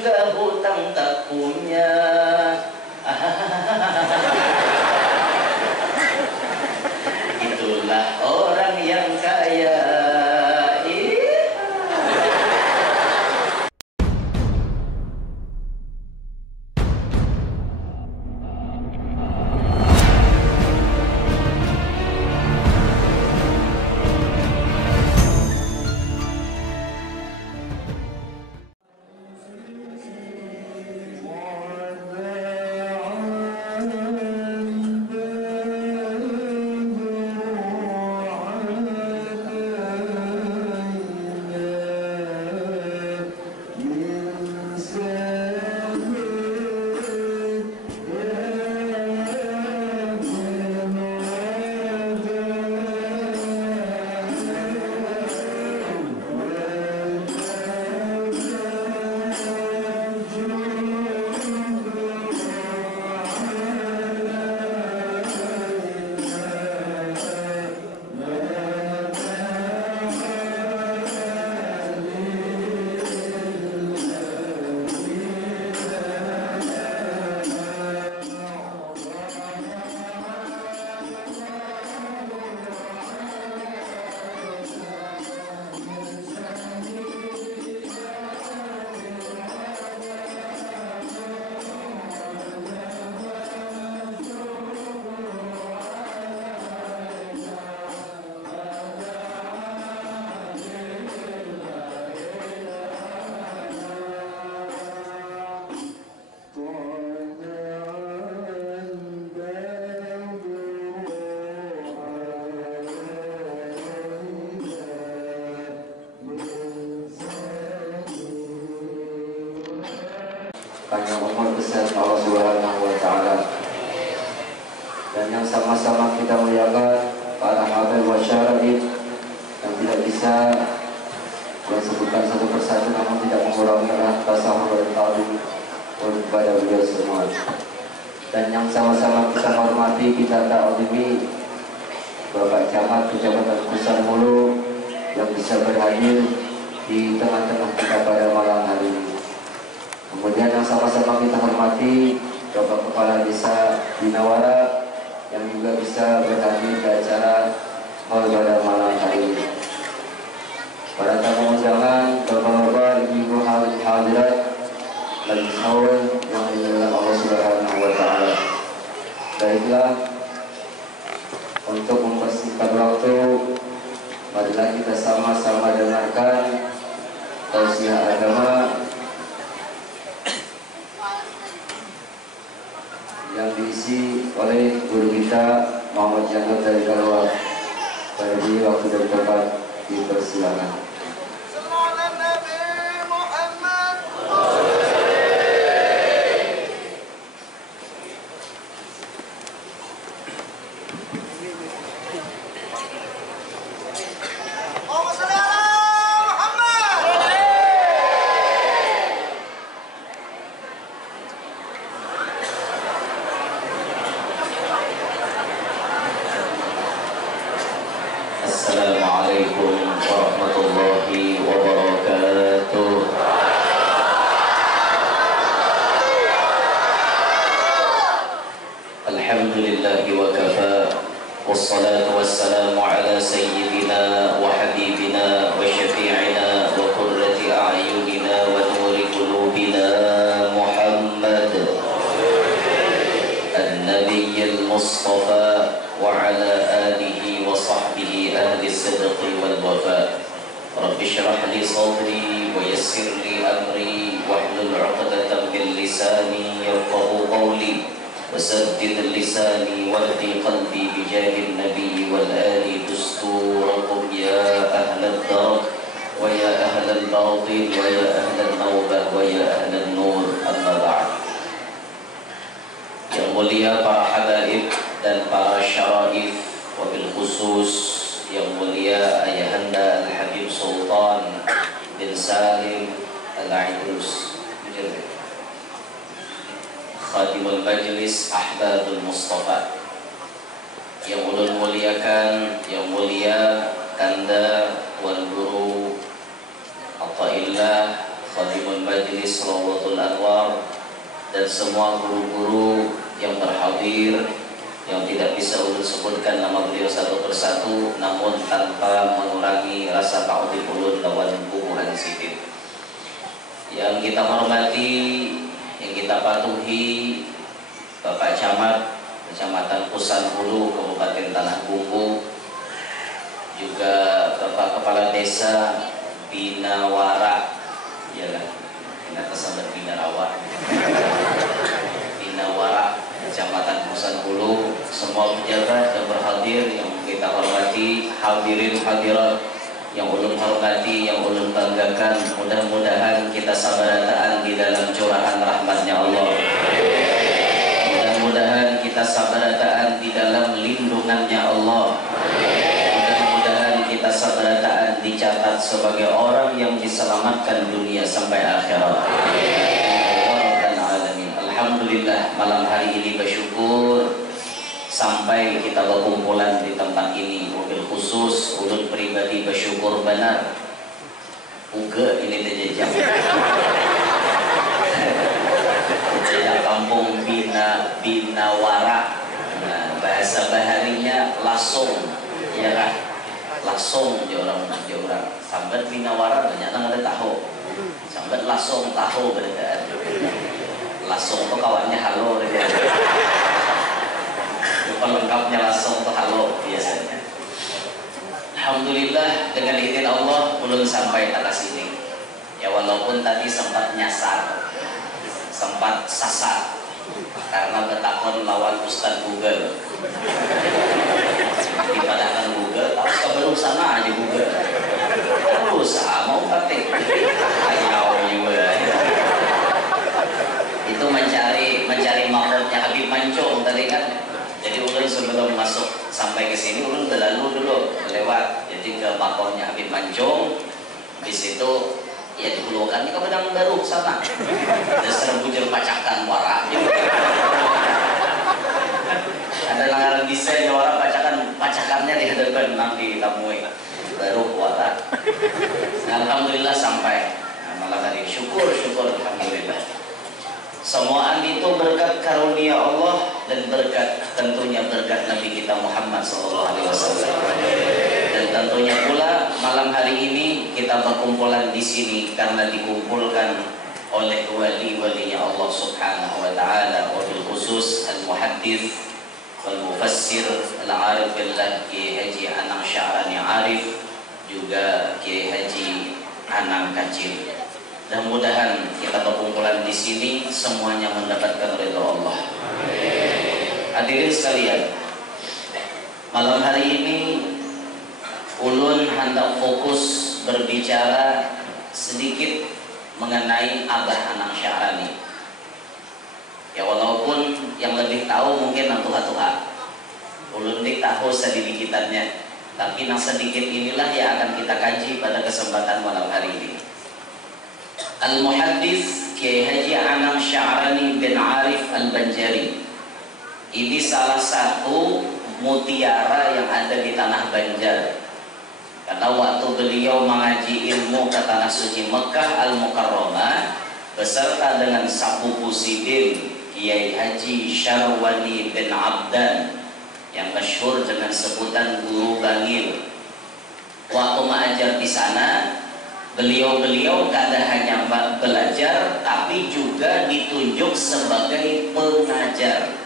hingga hutang tak punya. Itulah orang yang kaya. Panjang umur besar Allah Subhanahu wa Ta'ala, dan yang sama-sama kita muliakan para habaib wa syara'id yang tidak bisa saya sebutkan satu persatu, namun tidak mengurangi rasa hormat dan ta'zim kepada beliau semua. Dan yang sama-sama kita hormati, kita ta'zimi Bapak Camat Kecamatan Kusan Hulu yang bisa berhadir di tengah-tengah kita pada malam hari ini. Kemudian yang sama-sama kita hormati Bapak Kepala Desa Binawara yang juga bisa berhadir di acara pada malam hari ini. Para tamu undangan, Bapak-bapak, Ibu-ibu hadirat dan sahur yang dimuliakan Allah Subhanahu wa Ta'ala. Baiklah, untuk mempersingkat waktu, marilah kita sama-sama dengarkan tausiah agama yang diisi oleh guru kita Muhammad Janggut dari Kalawak. Pada waktu dan tempat dipersilakan. Assalamualaikum warahmatullahi wabarakatuh. Alhamdulillahi wa kafa, wassalatu wassalamu ala sayyidina wa habibina wa syafi'ina wa qurrati a'yunina wa nuri qulubina Muhammad an-nabiyyil mustafa wa ala alihi wa sahbihi ahli as-sidqi wal wafa. Rabbi shrah li sadri wa yassir li amri wahlul 'uqdatam min lisani yafqahu qawli wasaddid lisani wahdi qalbi bijahil nabi wal ali dusturakum ya ahlal darab wa ya ahlal batil wa ya ahlal nawbah wa ya ahlal nur, amma ba'd. Yang mulia para habaib dan para syaraif, wabil khusus yang mulia Ayahanda Al-Habib Sultan bin Salim Al-Aidrus Khadimul Majlis Ahbabul Mustafa, yang ulun muliakan, yang mulia Kanda Wan Guru Athaillah Khadimul Majlis Salawatul Anwar, dan semua guru-guru yang berhadir, yang tidak bisa ulun sebutkan nama beliau satu persatu, namun tanpa mengurangi rasa ta'zim ulun lawan bubuhan sidin. Yang kita hormati, yang kita patuhi, Bapak Camat Kecamatan Pusan Hulu, Kabupaten Tanah Bumbu, juga Bapak Kepala Desa Binawara, iyalah, kita sambat Binarawa, Binawara, Kecamatan Pusan Hulu, semua pejabat yang berhadir, yang kita hormati, hadirin hadirat yang ulun hormati, yang ulun banggakan, mudah-mudahan kita sabarataan di dalam curahan rahmatnya Allah. Mudah-mudahan kita sabarataan di dalam lindungannya Allah. Mudah-mudahan kita sabarataan dicatat sebagai orang yang diselamatkan dunia sampai akhirat. Alhamdulillah, malam hari ini bersyukur sampai kita berkumpulan di tempat ini. Mobil khusus ulun pribadi bersyukur benar. Uga ini terjejak. Terjejak kampung Binawara. Nah, bahasa baharinya lasong, ya kan? Lasong dia orang sambat Binawara banyak nang ada tahu. Sambat lasong tahu berdekat. Lasong tuh kawannya halo ya. Pelengkapnya langsung tuh halo biasanya. Alhamdulillah, dengan izin Allah belum sampai ke sini. Ya walaupun tadi sempat nyasar, sempat sasar karena betakon lawan Ustadz Google. Dipadahkan Google, harus kebaru sana aja Google. Berusaha mau pakai ayau juga. Itu mencari makrotnya Habib Mancung tadi kan. Jadi ulun sebelum masuk sampai ke sini ulun berlalu dulu lewat jadi ke makomnya Habib Mancung. Di situ ya dikeluarkan ke Padang Baru sana. Dasar bujur pacakan wara. Ada langgaran desain orang pacakannya di hadapan nanti tamui baru wara. Alhamdulillah sampai. Nah, malam hari syukur alhamdulillah. Semuaan itu berkat karunia Allah dan tentunya berkat Nabi kita Muhammad SAW. Dan tentunya pula malam hari ini kita berkumpulan di sini karena dikumpulkan oleh wali-walinya Allah Subhanahu wa taala, wabil khusus al-muhaddits wal mufassir al-arif billah Kiai Haji Anang Sya'rani Arif, juga Kiai Haji Anang Kacil. Mudah-mudahan kita berkumpulan di sini semuanya mendapatkan ridha Allah. Hadirin sekalian, malam hari ini ulun hendak fokus berbicara sedikit mengenai Abah Anang Sya'rani. Ya walaupun yang lebih tahu mungkin nantuha-tuha, ulun dik tahu sedikitannya, tapi yang sedikit inilah yang akan kita kaji pada kesempatan malam hari ini. Al-Muhaddits Kiai Haji Anang Sya'rani bin Arif Al-Banjari. Ini salah satu mutiara yang ada di tanah Banjar. Karena waktu beliau mengaji ilmu ke tanah suci Mekah Al-Mukarramah beserta dengan Sapupu Sidin Kiai Haji Syarwani bin Abdan yang masyhur dengan sebutan Guru Bangil. Waktu mengajar di sana, beliau kada hanya belajar tapi juga ditunjuk sebagai pengajar.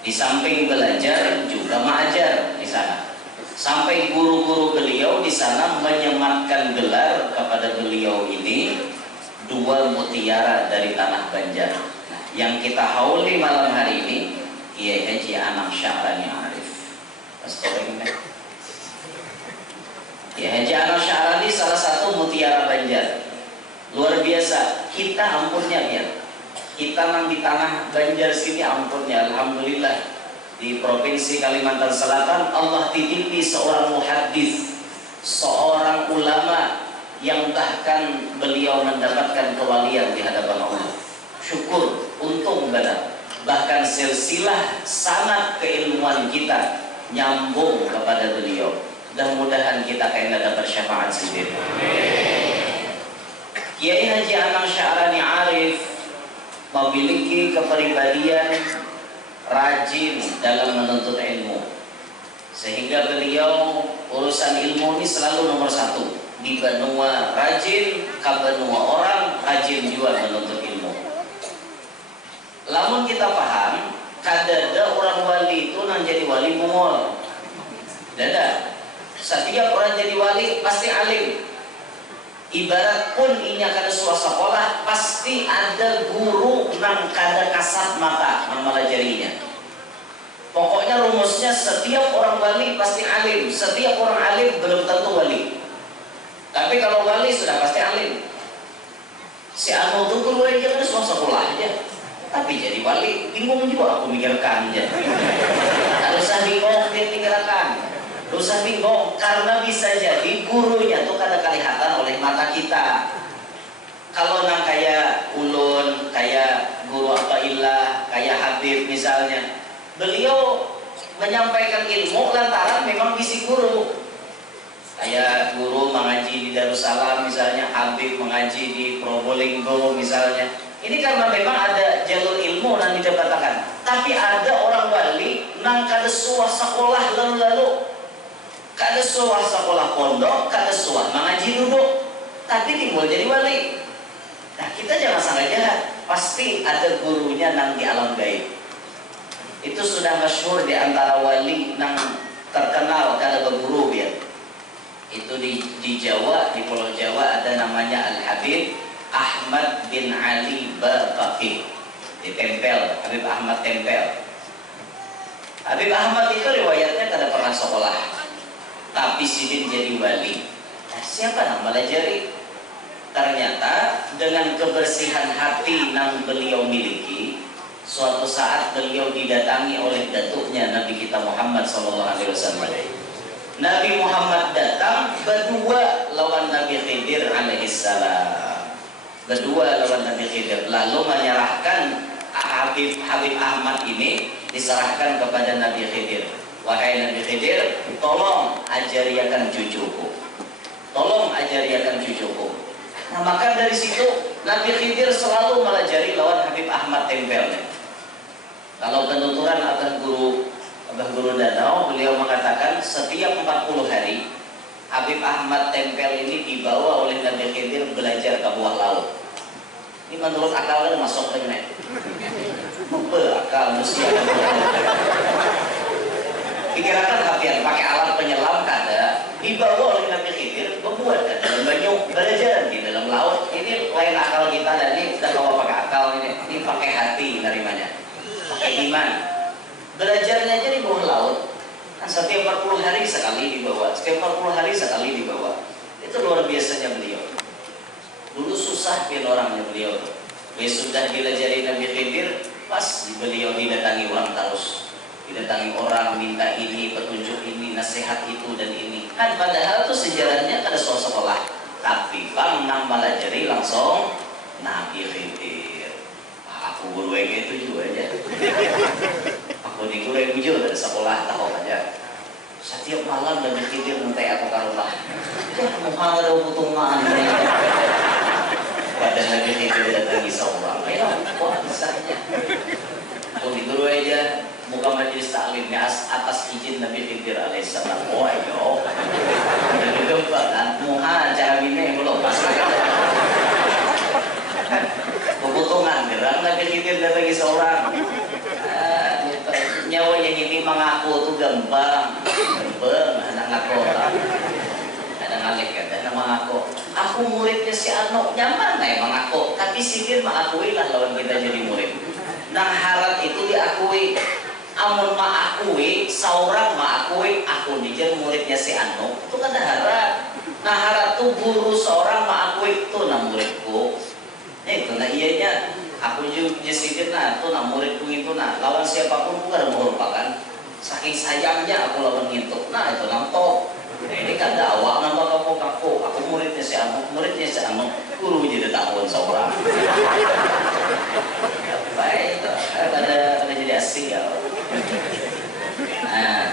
Di samping belajar juga mengajar di sana. Sampai guru-guru beliau di sana menyematkan gelar kepada beliau ini, dua mutiara dari tanah Banjar. Nah, yang kita hauli malam hari ini Kiai Haji Anang Sya'rani Arif. Ya, Haji Anang Sya'rani salah satu mutiara Banjar. Luar biasa, kita ampunnya ya. Kita nang di tanah Banjar sini ampunnya, alhamdulillah. Di Provinsi Kalimantan Selatan Allah titipi seorang muhaddits, seorang ulama yang bahkan beliau mendapatkan kewalian di hadapan Allah. Syukur, untung benar. Bahkan silsilah sanad keilmuan kita nyambung kepada beliau. Mudah-mudahan kita kena dapat syafaat sendiri. Kiai Haji Anang Sya'rani Arif memiliki kepribadian rajin dalam menuntut ilmu, sehingga beliau urusan ilmu ini selalu nomor satu. Di benua rajin, ke benua orang rajin juga menuntut ilmu. Lamun kita paham, kadada orang wali itu nang jadi wali mungol. Dada, setiap orang jadi wali pasti alim. Ibarat pun inya kada suah sekolah, pasti ada guru nang kada kasat mata nang melajarinya. Pokoknya rumusnya setiap orang wali pasti alim, setiap orang alim belum tentu wali. Tapi kalau wali sudah pasti alim. Si Anu itu dulu aja kan suah sekolah aja, tapi jadi wali bingung juga aku mikirkan aja. Harus bingung dia pikirkan. Usah bingung, karena bisa jadi gurunya tuh kada kelihatan oleh mata kita. Kalau nang kayak ulun, kayak guru Athaillah, kayak Habib misalnya, beliau menyampaikan ilmu lantaran memang visi guru. Kayak guru mengaji di Darussalam misalnya, Habib mengaji di Probolinggo misalnya. Ini karena memang ada jalur ilmu yang didapatkan. Tapi ada orang wali nang kada suah sekolah lalu-lalu, kada suah sekolah pondok, kada suah mengaji duduk, tapi timbul jadi wali. Nah, kita jangan sangka jahat, pasti ada gurunya nang di alam gaib. Itu sudah masyhur di antara wali nang terkenal kada berguru biar. Itu di Jawa, di Pulau Jawa ada namanya Al-Habib Ahmad bin Ali Barqaqi. Di Tempel, Habib Ahmad Tempel. Habib Ahmad itu riwayatnya kada pernah sekolah, tapi sidin jadi wali. Nah, siapa yang melajari? Ternyata dengan kebersihan hati yang beliau miliki, suatu saat beliau didatangi oleh datuknya Nabi kita Muhammad SAW. Nabi Muhammad datang berdua lawan Nabi Khidir alaihissalam. Berdua lawan Nabi Khidir, lalu menyerahkan Habib Ahmad ini diserahkan kepada Nabi Khidir. Wahai Nabi Khidir, tolong ajariakan cucuku. Tolong ajariakan cucuku. Nah, maka dari situ Nabi Khidir selalu melajari lawan Habib Ahmad Tempel. Kalau penuturan Abah Guru Danau, beliau mengatakan setiap 40 hari Habib Ahmad Tempel ini dibawa oleh Nabi Khidir belajar ke bawah laut. Ini menurut akal kan masuk dengan akal mesti pikirkan hafian pakai alat penyelam kada dibawa oleh Nabi Khidir membuat dalam banyak belajar di dalam laut. Ini lain akal kita, dan ini tidak bawa pakai akal, ini pakai hati narimanya, pakai iman. Belajarnya aja di bawah laut kan setiap 40 hari sekali dibawa, setiap 40 hari sekali dibawa. Itu luar biasanya beliau. Dulu susah pin orangnya beliau. Sudah dilajari Nabi Khidir, pas beliau didatangi orang terus. Didatangi orang minta ini, petunjuk ini, nasihat itu dan ini. Kan padahal tuh sejarahnya ada sekolah, tapi bang nang melajari langsung Nabi Khidir. Aku guru itu juga aja. Aku di guru jujur dari sekolah tahu aja. Setiap malam Nabi Khidir nanti aku karulah. Muhammad ada putungan. Pada Nabi Khidir datangi seorang. Ayo, kok bisanya? Aku di guru aja. Muka majelis taklimnya atas izin Nabi Khidir alaihissalam. Oh ayo, jadi gempa kan? Muha cara bina belum masalah. Kebutuhan gerak Nabi Khidir datangi seorang. Nyawa yang ini mengaku tuh gampang, anak ngaku, ada ngalik kata mengaku. Aku muridnya si Ano, nyaman nih mengaku. Tapi sikir mengakui lah lawan kita jadi murid. Nah harap itu diakui. Amun mengakui, seorang mengakui aku dijadikan muridnya si Ano, itu kan ada harap. Nah harap tuh guru seorang mengakui itu nah muridku. Nah itu nah iyanya. Aku juga sikit nah itu nah muridku itu nah lawan siapapun aku gak ada merupakan. Saking sayangnya aku lawan itu. Nah itu nampak. Nah ini kan dakwah nambah kaku. Aku muridnya si Ano, guru jadi tahun seorang. Baik, ada jadi asing ya. Nah,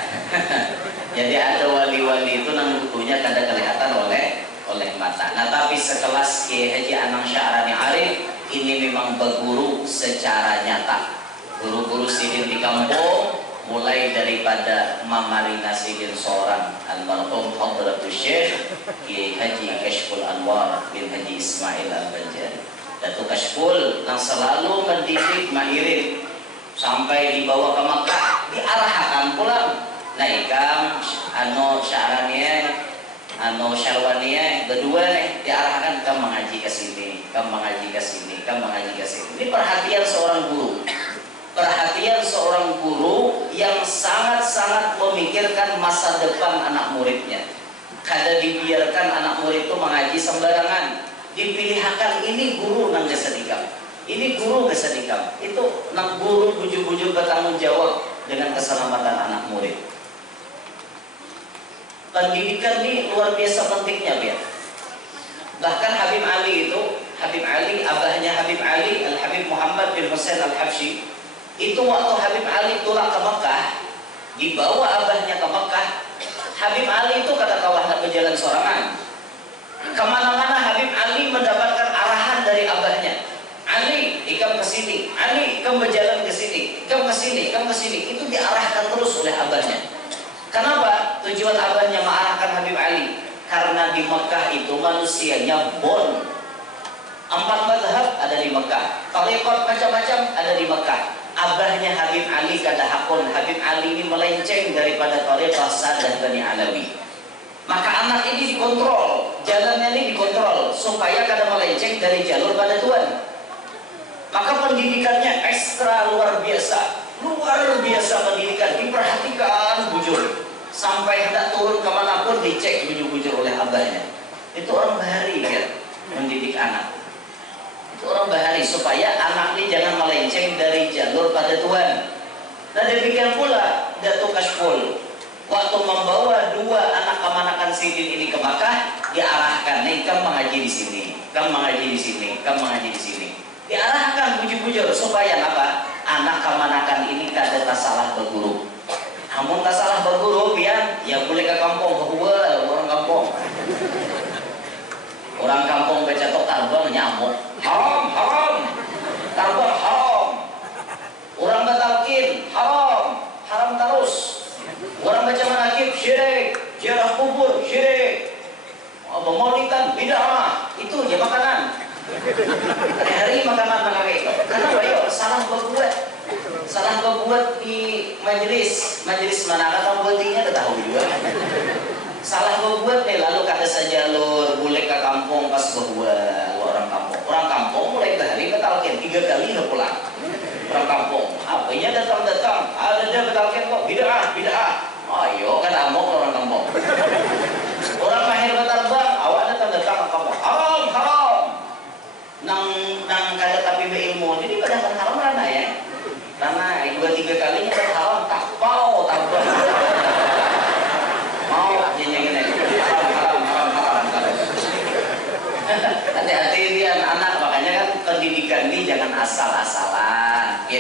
jadi ada wali-wali itu nang bukunya kada kelihatan oleh mata. Nah tapi sekelas Kiai Haji Anang Sya'rani Arif ini memang berguru secara nyata. Guru-guru sidin di kampung, mulai daripada Mamarina sidin seorang almarhum Hadratus Syekh Kiai Haji Kashful Anwar bin Haji Ismail Al-Banjari. Datuk Kashful yang selalu mendidik Ma'irin sampai dibawa ke Makkah, diarahkan pulang. Nah ikam Sya'rani Syarwani berdua nih diarahkan ke mengaji ke sini, ke mengaji ke sini, ke mengaji ke sini. Ini perhatian seorang guru. Perhatian seorang guru yang sangat-sangat memikirkan masa depan anak muridnya. Kada dibiarkan anak murid itu mengaji sembarangan. Dipilihkan ini guru nang gesedikam. Ini guru gesedikam. Itu nang guru bujuk-bujuk bertanggung jawab dengan keselamatan anak murid. Pendidikan ini luar biasa pentingnya, biar. Bahkan Habib Ali itu, Habib Ali, abahnya Habib Ali, Al-Habib Muhammad bin Hussein Al-Habsyi, itu waktu Habib Ali tulak ke Mekah, dibawa abahnya ke Mekah, Habib Ali itu kata kawah nak berjalan sorangan. Kemana-mana Habib Ali mendapatkan arahan dari abahnya. Ali, ikam ke sini. Ali, ikam berjalan ke sini. Ikam ke sini, ikam ke sini. Itu diarahkan terus oleh abahnya. Kenapa tujuan abahnya mengarahkan Habib Ali? Karena di Mekah itu manusianya bon. 4 mazhab ada di Mekah, tarekat macam-macam ada di Mekah. Abahnya Habib Ali kata hakun, Habib Ali ini melenceng daripada tarekat Sadah Bani Alawi. Maka anak ini dikontrol, jalannya ini dikontrol supaya kada melenceng dari jalur pada Tuhan. Maka pendidikannya ekstra luar biasa. Luar biasa pendidikan, diperhatikan bujur sampai hendak turun kemanapun dicek bujur-bujur oleh abahnya. Itu orang bahari ya, mendidik anak. Itu orang bahari supaya anak ini jangan melenceng dari jalur pada Tuhan. Dan demikian pula Datuk Kashful waktu membawa 2 anak kemanakan sidin ini ke Makkah, diarahkan, nih kamu mengaji di sini, kamu mengaji di sini, kamu mengaji di sini. Diarahkan bujur-bujur supaya apa? Anak kemanakan ini kada tak salah berguru. Namun tak salah berguru, ya boleh ke kampung, bahwa orang kampung. Orang kampung becatok tarbang nyamuk, haram, haram, tarbang haram. Orang batalkin, haram, haram terus. Orang baca manakib syirik, ziarah kubur syirik, maulidan bid'ah, itu ya makanan. Hari-hari makanan itu. Kenapa yuk salah berbuat di majelis mana kata buatinya udah tahu juga. Salah berbuat nih lalu kata saja jalur boleh ke kampung pas berbuat orang kampung mulai hari betalkan 3 kali udah pulang. Orang kampung apanya datang ada dia betalkan kok bid'ah. Ayo kan amok orang kampung. Orang mahir betarbang awak datang ke kampung haram. Nang kada tapi berilmu jadi padahal haram rana ya. Karena 2-3 kalinya kan haram tak mau. Mau nyanyi haram. Hati-hati dia anak, makanya kan pendidikan ini jangan asal-asalan. Ya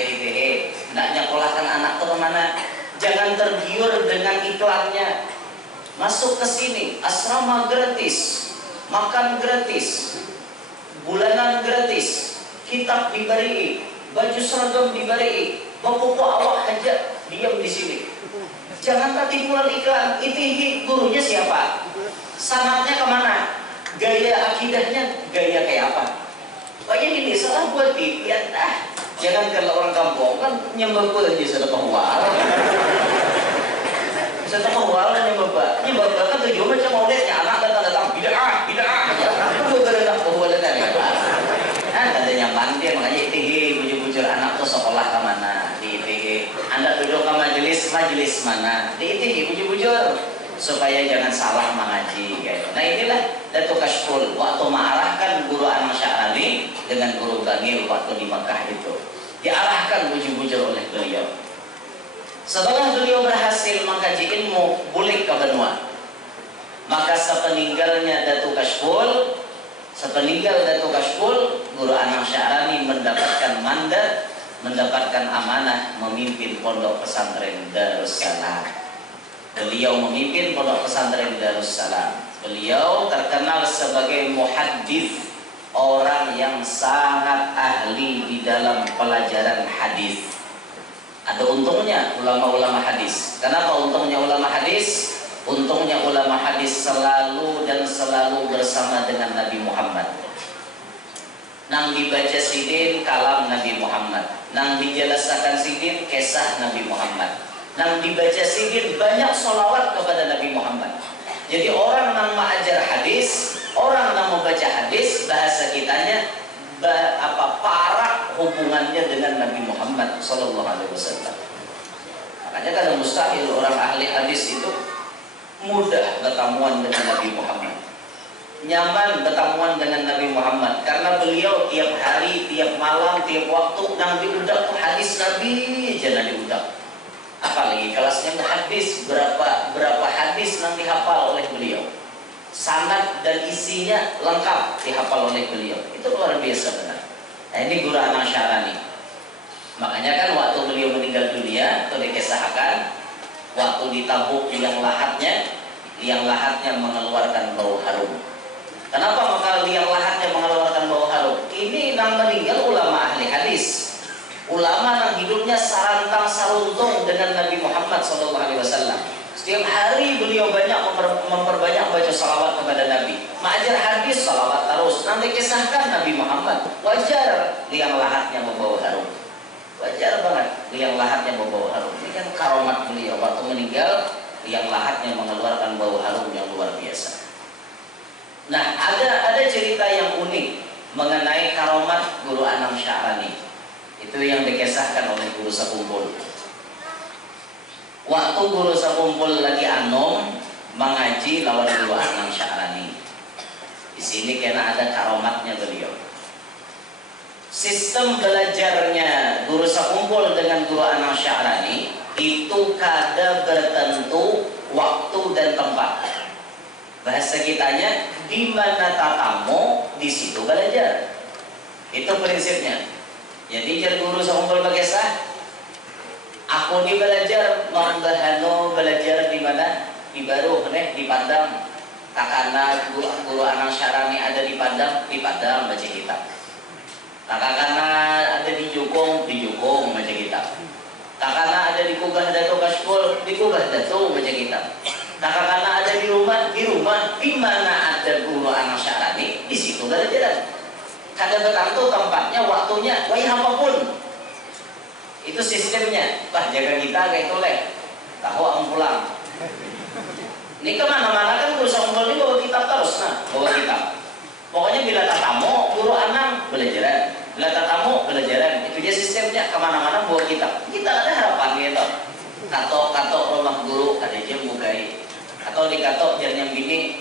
nak nyekolahkan anak ke mana? Jangan tergiur dengan iklannya. Masuk ke sini, asrama gratis, makan gratis, bulanan gratis, kitab diberi, baju seragam diberi, pokok awak aja diam di sini. Jangan tipulan iklan. Itu gurunya siapa? Sanatnya kemana? Gaya akidahnya gaya kayak apa? Pokoknya ini salah buat tipian dah. Jangan kalau orang kampung kan nyembah aja sedekah wal. Sedekah wal nyembah kan tujuh macam maulidnya anak datang bid'ah. Itu berenang kehualan ya. Katanya bantir makanya ITH bujur-bujur anak tuh sekolah ke mana di ITH. Anda duduk ke majelis mana di ITH bujur-bujur supaya jangan salah mengaji. Nah inilah Datuk Kashful waktu mengarahkan guru Anang Sya'rani dengan guru Bangil waktu di Mekah itu diarahkan bujur-bujur oleh beliau. Setelah beliau berhasil mengkaji ilmu balik ke benua, maka sepeninggal Datuk Kashful, guru Anang Sya'rani mendapatkan mandat, mendapatkan amanah memimpin pondok pesantren Darussalam. Beliau memimpin pondok pesantren Darussalam. Beliau terkenal sebagai muhaddits, orang yang sangat ahli di dalam pelajaran hadis. Ada untungnya ulama-ulama hadis. Kenapa untungnya ulama hadis? Untungnya ulama hadis selalu dan selalu bersama dengan Nabi Muhammad. Nang dibaca sidin kalam Nabi Muhammad, nang dijelasakan sidin kisah Nabi Muhammad, nang dibaca sidin banyak sholawat kepada Nabi Muhammad. Jadi orang nang mengajar hadis, orang yang membaca hadis, bahasa kitanya parah hubungannya dengan Nabi Muhammad Sallallahu Alaihi Wasallam. Makanya kadang mustahil orang ahli hadis itu mudah bertemuan dengan Nabi Muhammad, nyaman bertemuan dengan Nabi Muhammad, karena beliau tiap hari, tiap malam, tiap waktu nang diudak tuh hadis Nabi aja nang diudak. Apalagi kelasnya hadis, berapa hadis nang dihafal oleh beliau. Sanad dan isinya lengkap dihafal oleh beliau. Itu luar biasa benar. Nah, ini Guru Anang Syarani. Makanya kan waktu beliau meninggal dunia itu dikisahkan waktu di Tabuk liang lahatnya mengeluarkan bau harum. Kenapa maka liang lahatnya mengeluarkan bau harum? Ini yang meninggal ulama ahli hadis, ulama yang hidupnya sarantang saruntung dengan Nabi Muhammad SAW. Setiap hari beliau banyak memperbanyak baca salawat kepada Nabi. Mengajar hadis salawat terus. Nanti kisahkan Nabi Muhammad. Wajar liang lahatnya membawa harum. Wajar banget liang lahatnya membawa harum. Ini kan karomat beliau waktu meninggal, liang lahatnya mengeluarkan bau harum yang luar biasa. Nah, ada cerita yang unik mengenai karomat Guru Anam Syarani. Itu yang dikisahkan oleh Guru Sakumpul. Waktu Guru Sakumpul lagi anom mengaji lawan Guru Anam Syarani. Di sini karena ada karomatnya beliau. Sistem belajarnya Guru Sakumpul dengan Guru Anam Syarani itu kada bertentu waktu dan tempat. Bahasa kitanya, di mana tatamu di situ belajar. Itu prinsipnya. Jadi jar Guru Sakumpul berkisah, aku di belajar Bahano belajar di mana? Di Baruh, di Padang. Kakana Guru Anang Syarani ada di Padang baca kitab. Kakana ada di Jukung baca kitab. Kakana ada di Kubah Dato Kashful, di Kubah Dato baca kitab. Kakana ada di rumah, di mana ada Guru Anang Syarani, di situ belajar. Kada tertentu tempatnya, waktunya, apapun. Itu sistemnya. Jaga kita kayak itu tahu ang pulang. Ini kemana-mana kan Guru Sakumpul ini bawa kitab terus, bawa kitab. Pokoknya bila tatamu Guru Anang belajaran, bila tatamu belajaran. Itu dia sistemnya, kemana-mana bawa kitab. Kita ada harapan gitu. Katok rumah guru ada aja mukai. Atau dikatok jangan yang bini,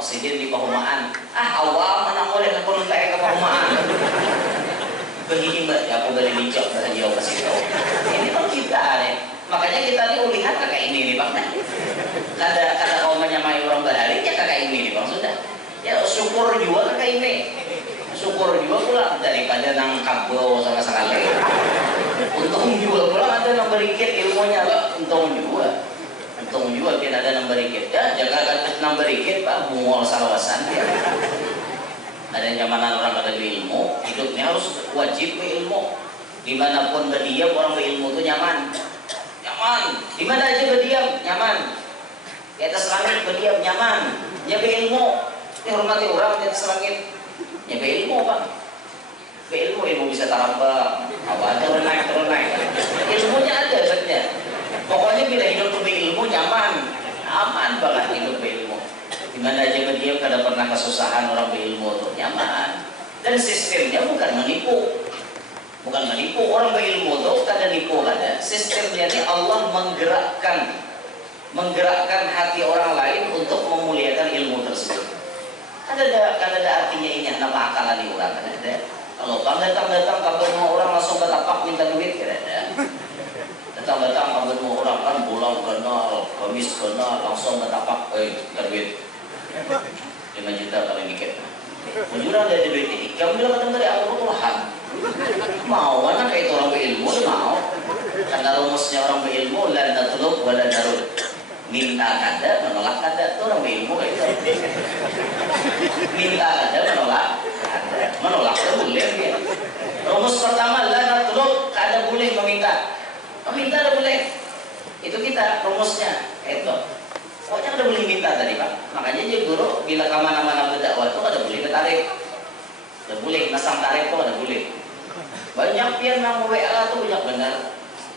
sidin di pahumaan. Awal mana boleh lapor kayak ke pahumaan. Begini mbak, ya aku beri dicok dan jauh kasih tahu. Ini kan kita nih, makanya kita nih ulihat kakak ini nih bang. Kada kau menyamai orang bahari ya kakak ini nih bang sudah. Ya syukur juga kakak ini, syukur juga pula daripada nang kabel sama sekali. Untung juga pula ada nang berikit ilmunya lah, untung juga kita ada nang berikit. Ya jaga nang berikit pak, bungol salawasan. Ada nyamanan orang ada berilmu, hidupnya harus wajib berilmu. Dimanapun berdiam orang berilmu itu nyaman. Di mana aja berdiam nyaman. Di atas langit berdiam nyaman. Ya berilmu, dihormati orang di atas langit. Ya berilmu pak. Ilmu bisa taramba. Turun naik. Ilmunya ada sebenarnya. Pokoknya bila hidup berilmu nyaman, aman banget hidup berilmu. Dimana aja berdiam kada pernah kesusahan orang berilmu tuh nyaman. Dan sistemnya bukan menipu orang berilmu tuh kada nipu kada. Sistemnya ini Allah menggerakkan hati orang lain untuk memuliakan ilmu tersebut. Kada ada artinya ini nama akalan di orang kada ada. Kalau datang kabar orang langsung betapak minta duit kada ada. Datang kabar orang kan pulang kenal, kamis kenal langsung betapak duit 5 juta kali dikit. Jurang dari duit ini. Kamu bilang ketemu dari aku Tuhan. Mau mana kayak itu orang berilmu mau. Karena rumusnya orang berilmu la natlub wa la narud. Minta kada, menolak kada, itu orang ilmu kayak gitu. Minta kada, menolak kada, menolak kada boleh ya. Rumus pertama, la natlub, kada boleh meminta. Meminta kada boleh. Itu kita rumusnya, itu. Pokoknya kada boleh minta tadi Pak. Makanya dia guru bila kemana-mana berdakwah itu kada boleh bertarif. Kada boleh, masang tarif itu kada boleh. Banyak yang nang WA tuh banyak benar.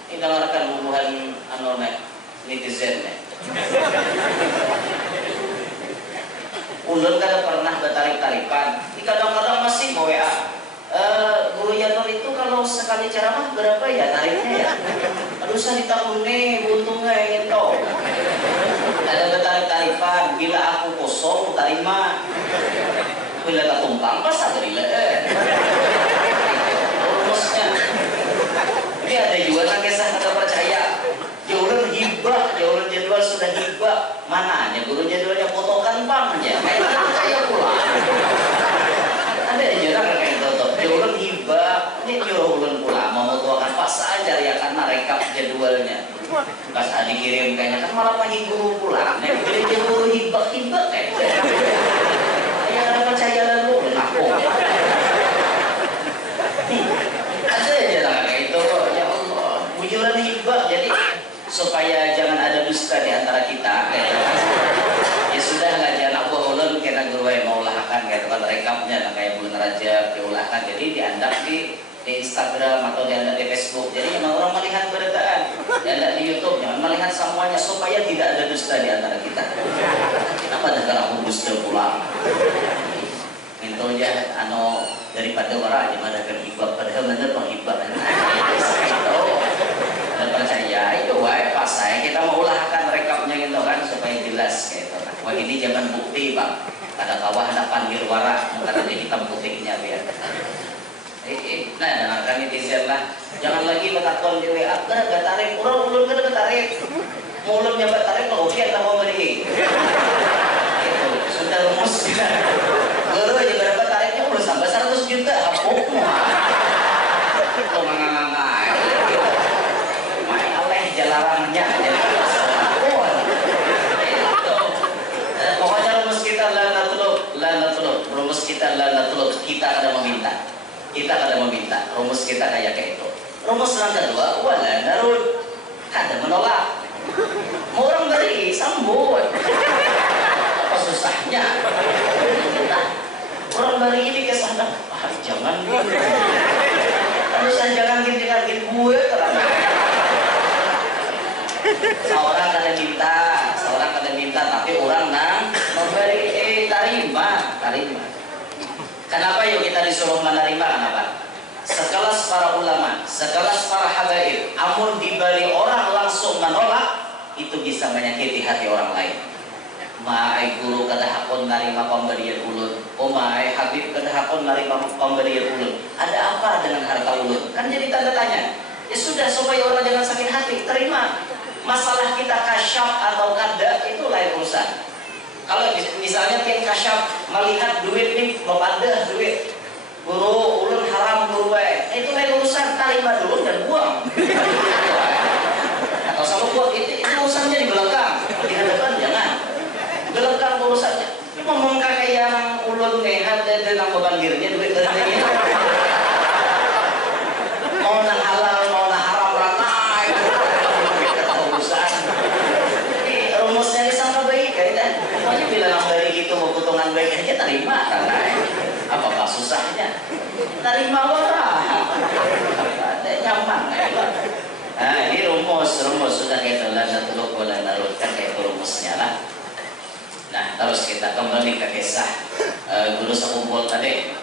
Ini dengarkan bubuhan netizen nih. Ulun kada pernah bertarif-tarifan. Kadang-kadang masih mau WA. Guru Yanur itu kalau sekali ceramah berapa ya tarifnya ya? Aduh saya ditanggung nih, untungnya ingin tahu. Ada bertarif-tarifan. Bila aku kosong, tarima. Bila tak tumpang, pas ada bila. Rumusnya. Ini ada juga yang kisah kada percaya. Jauran hibah, jauran jadwal sudah hibah. Mananya guru jadwalnya potongan bang aja. Kayak percaya pula. Ada aja orang kayak gitu. Jauran hibah, ini jauran pula memutuakan pas aja ya karena rekap jadwalnya. Pas adik kirim kayaknya kan malah panggil guru pula. Nek jadi guru hibah kayak gitu. Kayak ada percaya lalu aku. Ada aja lah kayak itu. Ya Allah, bujuran hibah jadi supaya jangan ada dusta di antara kita gitu. Ya sudah lah jangan aku ulun kena guru yang mau ulahkan gitu kan rekapnya kayak bulan Rajab diulahkan jadi diandak di Instagram atau diandak di Facebook jadi memang orang melihat beritaan diandak di YouTube jangan melihat semuanya supaya tidak ada dusta di antara kita. Kenapa dengan aku dusta pula? Itu aja daripada orang yang mengadakan hibah padahal benar penghibah itu percaya itu wae pas saya kita mau ulahkan rekapnya gitu kan supaya jelas gitu kan. Wah ini zaman bukti Bang. Ada kawah ada panggil warak bukan ada hitam putihnya biar. Nah dengarkan netizen lah. Jangan lagi bertakon di WA kada tarik urang ulun kada tarik. Mulun nyabat tarik kalau oke tak mau beri. Itu sudah rumus. Guru aja berapa tariknya ulun sampai 100 juta hapuk mah. Itu nganga-nganga. Jalarangnya pokoknya rumus kita la natlub rumus kita la natlub kita kada meminta rumus kita kayak itu rumus yang kedua wala narud kada menolak mau orang beri sambut apa susahnya orang beri ini kesana jangan harusnya jangan gini gue terang seorang kada minta tapi orang nang memberi tarima. Kenapa yuk kita disuruh menerima? Kenapa? Sekelas para ulama, sekelas para habaib, amun diberi orang langsung menolak itu bisa menyakiti hati orang lain. Mai guru kada hakun narima pemberian ulun, mai habib kada hakun narima pemberian ulun. Ada apa dengan harta ulun? Kan jadi tanda tanya. Ya sudah supaya orang jangan sakit hati, terima. Masalah kita kasyaf atau kada itu lain urusan. Kalau misalnya yang kasyaf melihat duit ini ada duit guru ulun haram guru itu lain urusan, terima dulu dan buang. Atau sama buat itu urusannya di belakang, di hadapan jangan. Belakang urusannya. Ngomong kayak yang ulun nehat dan nang bebanggirnya duit dari ini. Mau nang halal mau nang haram ratai. Rumusnya disangka baik kan? Pokoknya bila nang dari gitu mau potongan baik aja terima karena apakah susahnya? Terima warah. Ada nyaman kan? Nah ini rumus sudah kita lanjut dulu boleh narutkan kayak rumusnya lah. Nah terus kita kembali ke kisah guru sekumpul tadi.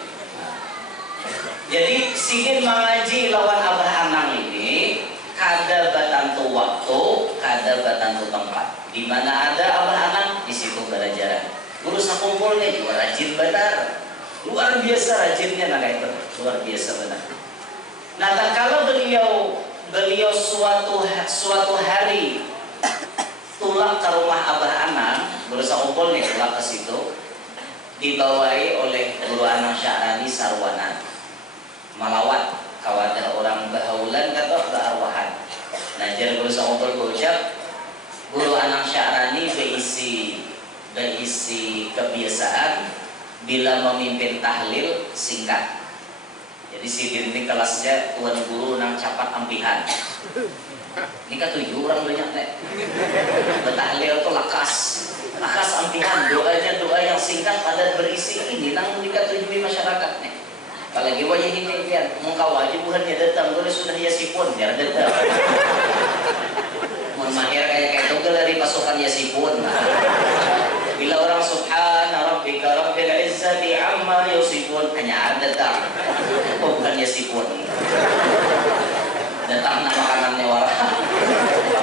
Jadi sidin mengaji lawan Abah Anang ini kada batantu waktu, kada batantu tempat. Di mana ada Abah Anang, di situ belajaran. Guru sekumpulnya juga rajin benar, luar biasa rajinnya nah itu, luar biasa benar. Nah kalau beliau suatu hari tulak ke rumah Abah Anang, guru sekumpulnya tulak ke situ, dibawai oleh Guru Anang Sya'rani Sarwana. Malawat kawadah orang bahaulan kata kearwahan. Najar guru sekumpul berucap Guru Anang Sya'rani kebiasaan bila memimpin tahlil singkat. Jadi si dinding kelasnya tuan guru nang capat ampihan. Ini kan 7 orang banyak nek. Betahlil tuh lakas ampihan, doanya doa yang singkat padat berisi ini nang dikatujui masyarakat nek. Apalagi wajah ini kan, muka wajib bukannya datang, boleh sudah yasipun ya datang. Mahir kayak itu dari pasukan yasipun. Bila orang subhana rabbika rabbil izzati amma yasifun hanya datang, bukan yasipun. Datang nama kanannya warah.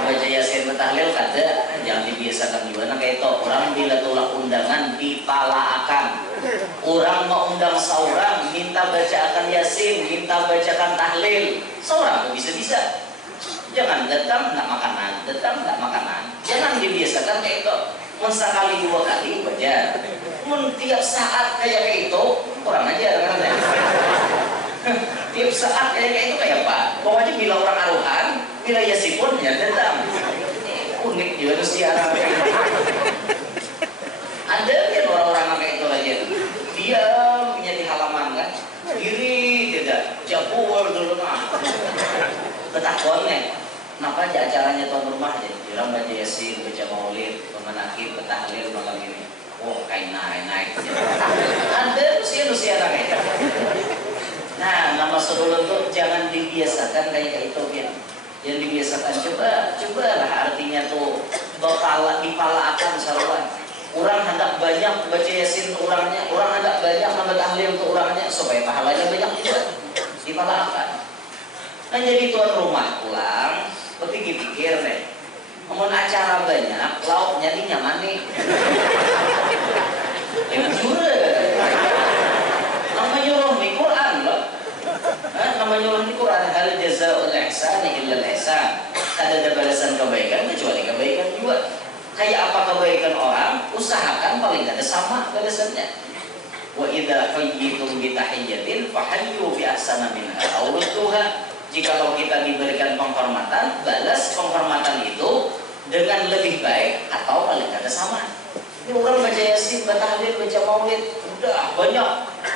Baca yasin betahlil kada, jangan dibiasakan juga. Nah kayak itu orang bila tolak undangan dipalaakan. Orang mau undang seorang minta bacakan yasin, minta bacakan tahlil, seorang tuh bisa-bisa. Jangan datang nggak makanan, datang nggak makanan. Jangan dibiasakan kayak itu. Mun sekali 2 kali wajar. Mun tiap saat kayak itu kurang aja kan? Tiap saat kayak itu kayak apa? Pokoknya bila orang aruhan, bila yasipun ya datang. Unik juga tuh si Arab. Ada kan orang-orang kayak itu aja. Dia punya di halaman kan, diri tidak jabur dulu mah. Ketakon nih. Kenapa aja acaranya tuan rumah aja? Orang baca yasin, baca maulid, memenakib, betahlil malam ini. Wah kayak naik. Ada usia anak kayak. Nah, nama saudara tuh jangan dibiasakan kayak itu ya. Yang dibiasakan cobalah artinya tuh dipalaakan saluran. Orang hendak banyak baca yasin untuk orangnya, orang hendak banyak nambah tahlil untuk orangnya supaya pahalanya banyak juga. Dipalaakan. Nah jadi tuan rumah pulang, berpikir-pikir deh. Ngomong acara banyak, lauknya ini nyaman nih. Nama nyuruh di Quran loh. Nama nyuruh di Quran hal jazaa'ul ihsani illa al-ihsan. Ada balasan kebaikan kecuali kebaikan juga. Kayak apa kebaikan orang, usahakan paling ada sama balasannya. Wa idza hayyitum bi tahiyyatin fahayyu bi ahsana minha aw rudduha. Jikalau kita diberikan penghormatan, balas penghormatan itu dengan lebih baik atau paling ada sama. Ini orang baca yasin, baca tahlil, baca maulid, udah banyak.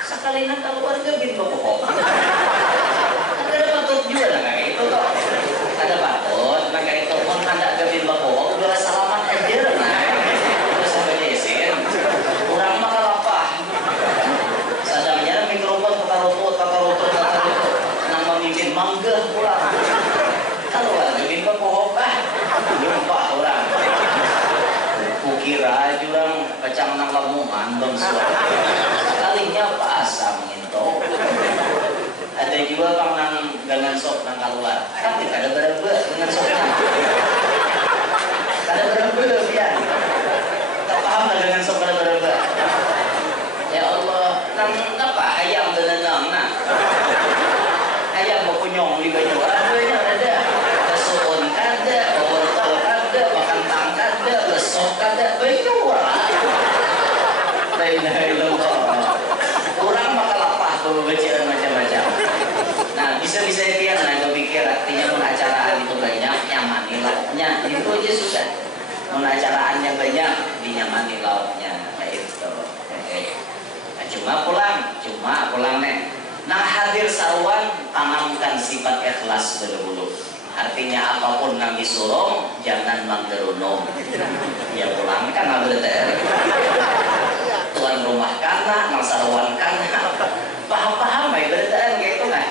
Sekali nak keluarga bin bohong. Ada patut juga lah kayak itu toh. Ada patut, maka itu pun tanda bin bohong. Udah salaman aja lah. Terus baca yasin. Orang mah kalapah. Sadangnya mikrofon kata rutut. Nama mungkin mangga pulang. Kalau ada bin bohong lupa orang. Kukira jurang kacang nang lamu mandong suara. Sekalinya pasang itu. Ada juga kang nang dengan sok nang keluar. Tapi kada berapa dengan soknya. Kada berapa pian. Tak paham lah dengan sok kada berapa. Ya Allah, nang apa ayam benenang nah. Ayam berkunyong di banyak orang ada. Kesuun kada, wortel kada, makan tang kada, besok kada, banyak orang. Orang bakal lapah kalau bacaan macam-macam. Nah bisa-bisa pian lah kepikir artinya acaraan itu banyak nyamani lauknya itu aja susah. Acaraannya banyak dinyamani lauknya kayak itu. Nah, cuma pulang nih. Nah hadir sarwan tanamkan sifat ikhlas dulu. Artinya apapun yang disuruh jangan menggerunung. Ya pulang kan berarti tuan rumah karena nang sarwan karena paham ya berarti kayak itu kan.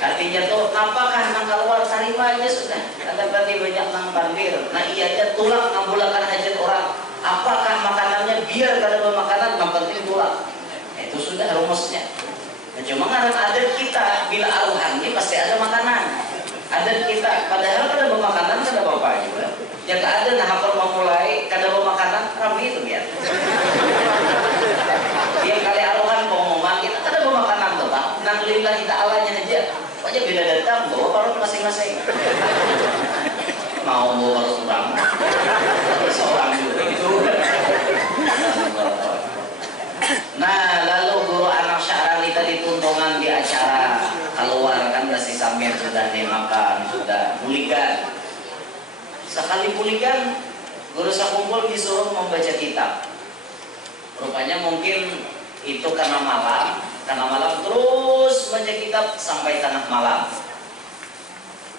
Artinya tuh apakah nang keluar terima aja sudah. Ada berarti banyak nang bandir. Nah iya aja tulang ngambulakan hajat orang. Apakah makanannya biar kalau makanan yang penting tulang. Itu sudah rumusnya. Nah, cuma karena adat kita bila aruhan ini pasti ada makanan. Adat kita padahal kada bawa makanan kada apa-apa juga. Ya tak ada nah hafal memulai kada bawa makanan ramai itu biar. Dia kali aruhan pengumuman kita kada bawa makanan tuh Pak. Nang lillahi ta'alanya aja. Pokoknya bila datang bawa parut masing-masing. Mau bawa parut orang. Seorang juga gitu. Nah lalu guru anak Sya'rani tadi tuntungan di acara keluar kan masih sambil sudah makan sudah pulikan. Sekali pulikan guru sakumpul disuruh membaca kitab. Rupanya mungkin itu karena malam terus baca kitab sampai tengah malam.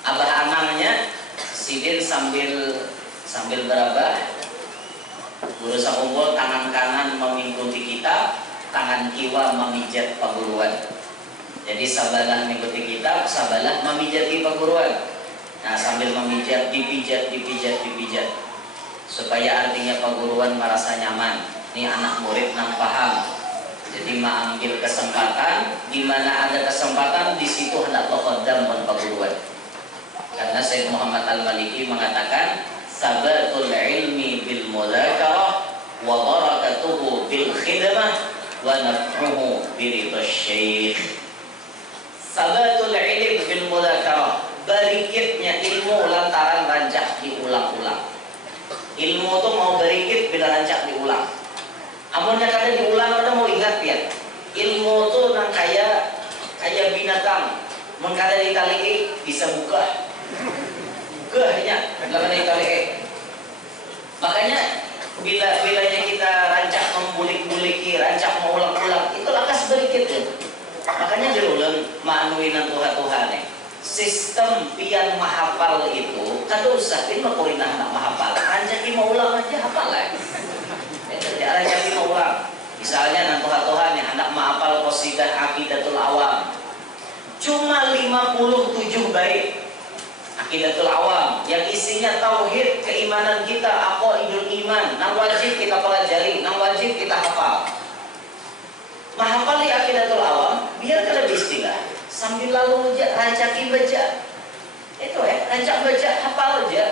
Abah anangnya sidin sambil berabah, berusaha kumpul, tangan kanan mengikuti kitab, tangan kiwa memijat paguruan. Jadi sabalah mengikuti kitab, sabalah memijati paguruan. Nah, sambil memijat, dipijat, supaya artinya paguruan merasa nyaman. Ini anak murid nang paham. Jadi mengambil kesempatan, di mana ada kesempatan di situ hendak taqaddam pun paguruan. Karena Syekh Muhammad Al-Maliki mengatakan sabatul ilmi bil mudzakarah wa barakatuhu bil khidmah wa naf'uhu bi ridha syekh. Sabatul ilmi bil mudzakarah, barikitnya ilmu lantaran rancak diulang-ulang. Ilmu itu mau barikit bila rancak diulang. Amunnya kada diulang kada mau ingat ya. Ilmu itu nang kayak binatang, mun kada ditaliki bisa buka. Gahnya kalau ditaliki. Makanya bilanya kita rancak membulik-buliki, rancak mengulang-ulang, itu lakas barikit ya. Makanya diulang maanuinan Tuhan sistem pian mahafal itu kada usah ini makurinah nak mahafal, rancaki mau ulang aja hafal lah. Rancaki mau ulang. Misalnya Tuhan yang hendak menghafal qasidah Aqidatul Awam, cuma 57 bait Aqidatul Awam yang isinya tauhid, keimanan kita, aqaidul iman, nang wajib kita pelajari, nang wajib kita hafal. Menghafal di Aqidatul Awam biar kada istilah, sambil lalu rancaki baca. Itu rancak baca, hafal aja.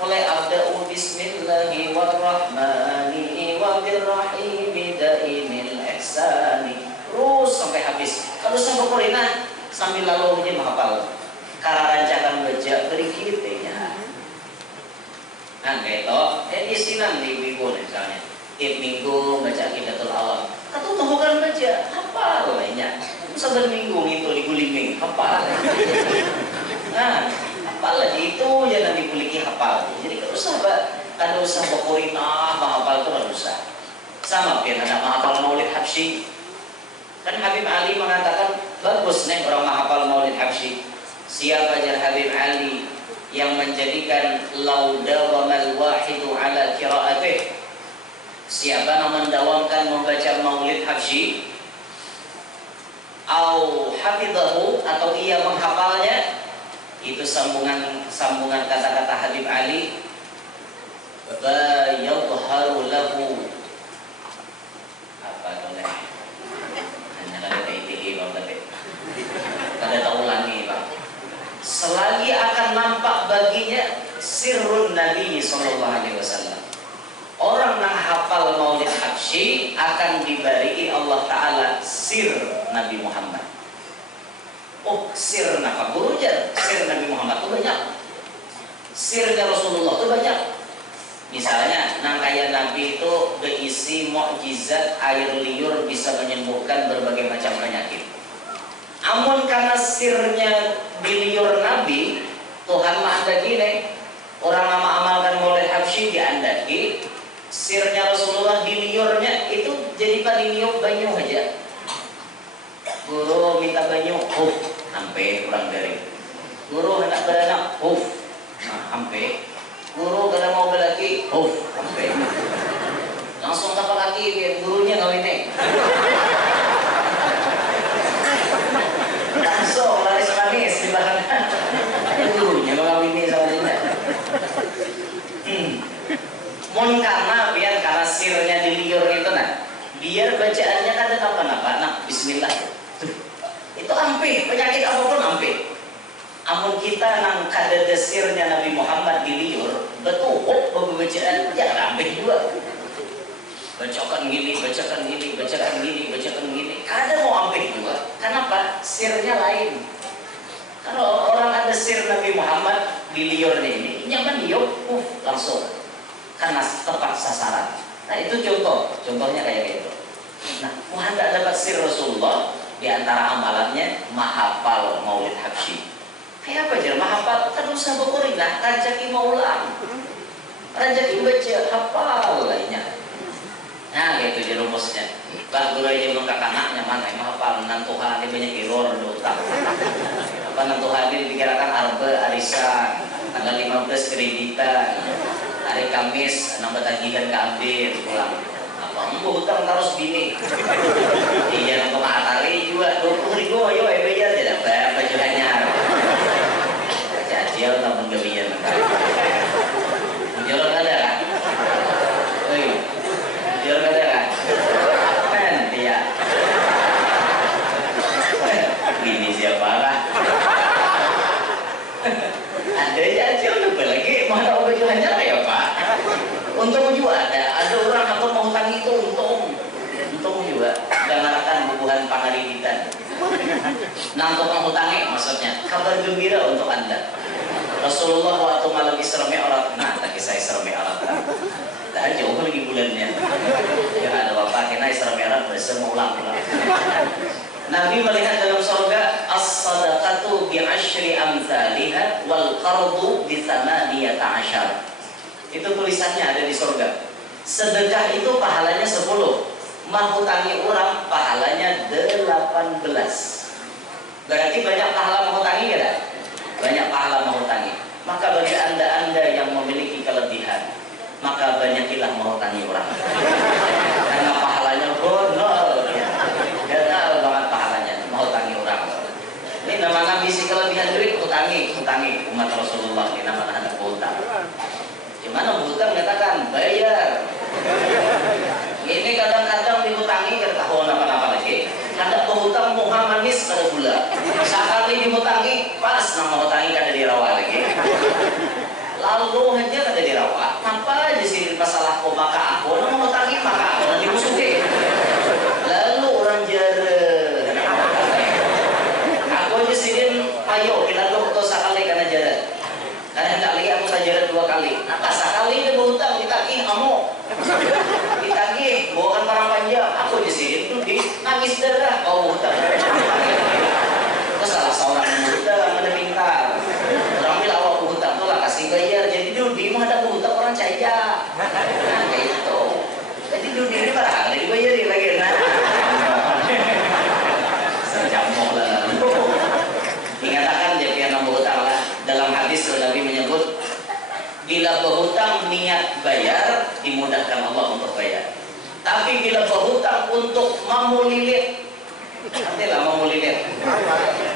Mulai abda'u bismillahi warrahmani wabirrahimi daimil ihsani, terus sampai habis. Kalau sampai korina sambil lalu aja menghafal. Karena rancangan baca berikitnya. Nah, gitu. Di sini di minggu misalnya, tiap minggu baca Aqidatul Awam. Atau bukan baca, hafal lainnya. Saban minggu itu digulingin, hafal. Nah, hafal lagi itu ya nanti kuliki hafal. Jadi kada usah berkorina menghafal itu kada usah. Sama pian ada menghafal Maulid Habsyi. Kan Habib Ali mengatakan bagus nih orang menghafal Maulid Habsyi. Siapa jar Habib Ali yang menjadikan laudawamal wahidu ala qiraatih, siapa yang mendawamkan membaca Maulid Habsyi au hafidhahu atau ia menghafalnya, itu sambungan kata-kata Habib Ali, bayadharu lahu apa namanya, hanya ada PITI bang, tapi kada tahu ulangi bang. Selagi akan nampak baginya sirrun Nabi sallallahu alaihi wasallam. Orang yang hafal Maulid Habsyi akan diberi Allah Ta'ala sir Nabi Muhammad. Oh, sir apa gurunya? Sir Nabi Muhammad itu banyak. Sirnya Rasulullah itu banyak. Misalnya, nangkaya Nabi itu berisi mukjizat air liur bisa menyembuhkan berbagai macam penyakit. Amun karena sirnya di liur Nabi, Tuhan mah anda gini, orang nama amalkan Maulid Habsyi diandaki, sirnya Rasulullah di liurnya itu jadi pada niup banyu aja. Guru minta banyu, sampai kurang dari. Guru hendak beranak, sampai. Guru kada mau berlaki, sampai. Langsung kapal laki, biar gurunya ngawin nih. Langsung laris manis di belakang. Gurunya ngawin nih sama dia. Mun karena sirnya di liur itu biar bacaannya kada napa-napa. Nah, bismillah. Itu ampe, penyakit apapun ampe. Amun kita nang kada desirnya Nabi Muhammad di liur, betul bacaan ya ampe juga. Bacakan gini, bacakan gini, bacakan gini, bacakan gini. Kada mau ampe juga. Kenapa? Sirnya lain. Kalau orang ada sir Nabi Muhammad di liurnya ini, nyaman liur, langsung. Karena tepat sasaran. Nah itu contohnya kayak gitu. Nah, Muhammad dapat sir Rasulullah, di antara amalannya mahafal Maulid Habsyi. Kayak apa aja mahafal? Kan usah berkorina, rancaki maulang, rancaki baca, hafal lainnya. Nah gitu di rumusnya. Bah guru aja belum kakak anaknya mana emang apa nantu hari banyak error dotak. Apa nantu hari dikirakan arba arisan, tanggal 15 kreditan, hari Kamis nambah tagihan keambil pulang. Apa enggak hutang terus bini. Iya nambah atari juga 20.000 ayo bayar tidak bayar baju hanyar. Jajal namun gawian. Jalan ada kan? Jalan ada kan? Kan dia. Ini siapa lah? Ada aja lupa lagi mana baju hanyar ya Pak? Untung juga ada orang aku mau hutang itu untung juga dengarkan bubuhan pangariditan. Nang tukang hutangnya maksudnya kabar gembira untuk Anda. Rasulullah waktu malam Isra Mi'raj, nah tak kisah Isra Mi'raj. Dah jauh lagi bulannya. Yang ada bapak kena Isra Mi'raj berasa ulang. Nabi melihat dalam surga as-sadaqatu bi'ashri amthaliha wal qardu bi 18. Itu tulisannya ada di surga. Sedekah itu pahalanya 10. Menghutangi orang pahalanya 18. Berarti banyak pahala menghutangi enggak? Banyak pahala menghutangi. Maka bagi anda yang memiliki kelebihan, maka banyakilah menghutangi orang. Karena pahalanya benar, benar banget pahalanya menghutangi orang. Ini nama Nabi si kelebihan duit hutangi umat Rasulullah ini nama anak berhutang. Gimana berhutang katakan bayar. Ini kadang-kadang dihutangi kita tahu apa lagi. Ada berhutang Muhammadis pada gula. Sekali dihutangi pas nama hutangi kada dirawat lagi. Lalu aja kada dirawat. Apa aja sih masalah kok maka aku nama hutangi maka aku nanti musuhi. Lalu orang jare. Aku aja sidin ayo kita tuh sekali karena jare. Karena hendak lihat aku saja 2 kali. Nah pas sekali dia berhutang ditagih kamu. Ditagih bawakan barang panjang. Aku di sini tuh nangis darah kau hutang. Terus salah seorang yang berhutang ada pintar. Orang bilang awak berhutang tuh lah kasih bayar. Jadi dulu di mana ada berhutang orang caya. Nah kayak itu. Jadi dulu ini barang ada dibayarin lagi. Nah. Serjamok lah. Dikatakan dia yang berhutang lah. Dalam hadis Nabi menyebut bila berhutang niat bayar dimudahkan Allah untuk bayar. Tapi bila berhutang untuk mamulilit, artilah mamulilit,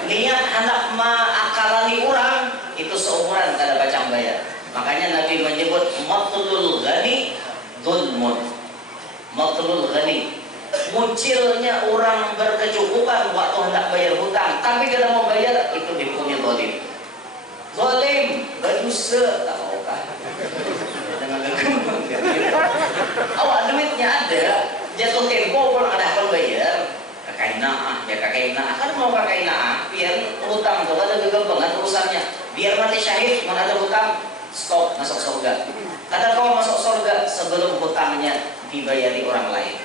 niat hendak mengakalani orang itu seumuran kada bacang bayar. Makanya Nabi menyebut matlul ghani dzulmun. Matlul ghani, muncilnya orang berkecukupan waktu hendak bayar hutang, tapi kada mau bayar itu dihukumi zalim. Zalim, berdosa, tak maukah? Awak duitnya ada, jatuh tempo pun ada akan bayar. Kakaina, ya kakaina, kan mau kakaina, biar hutang tuh ada gegampangan urusannya. Biar mati syahid, mana ada hutang, stop masuk surga. Kata kau masuk surga sebelum hutangnya dibayari orang lain.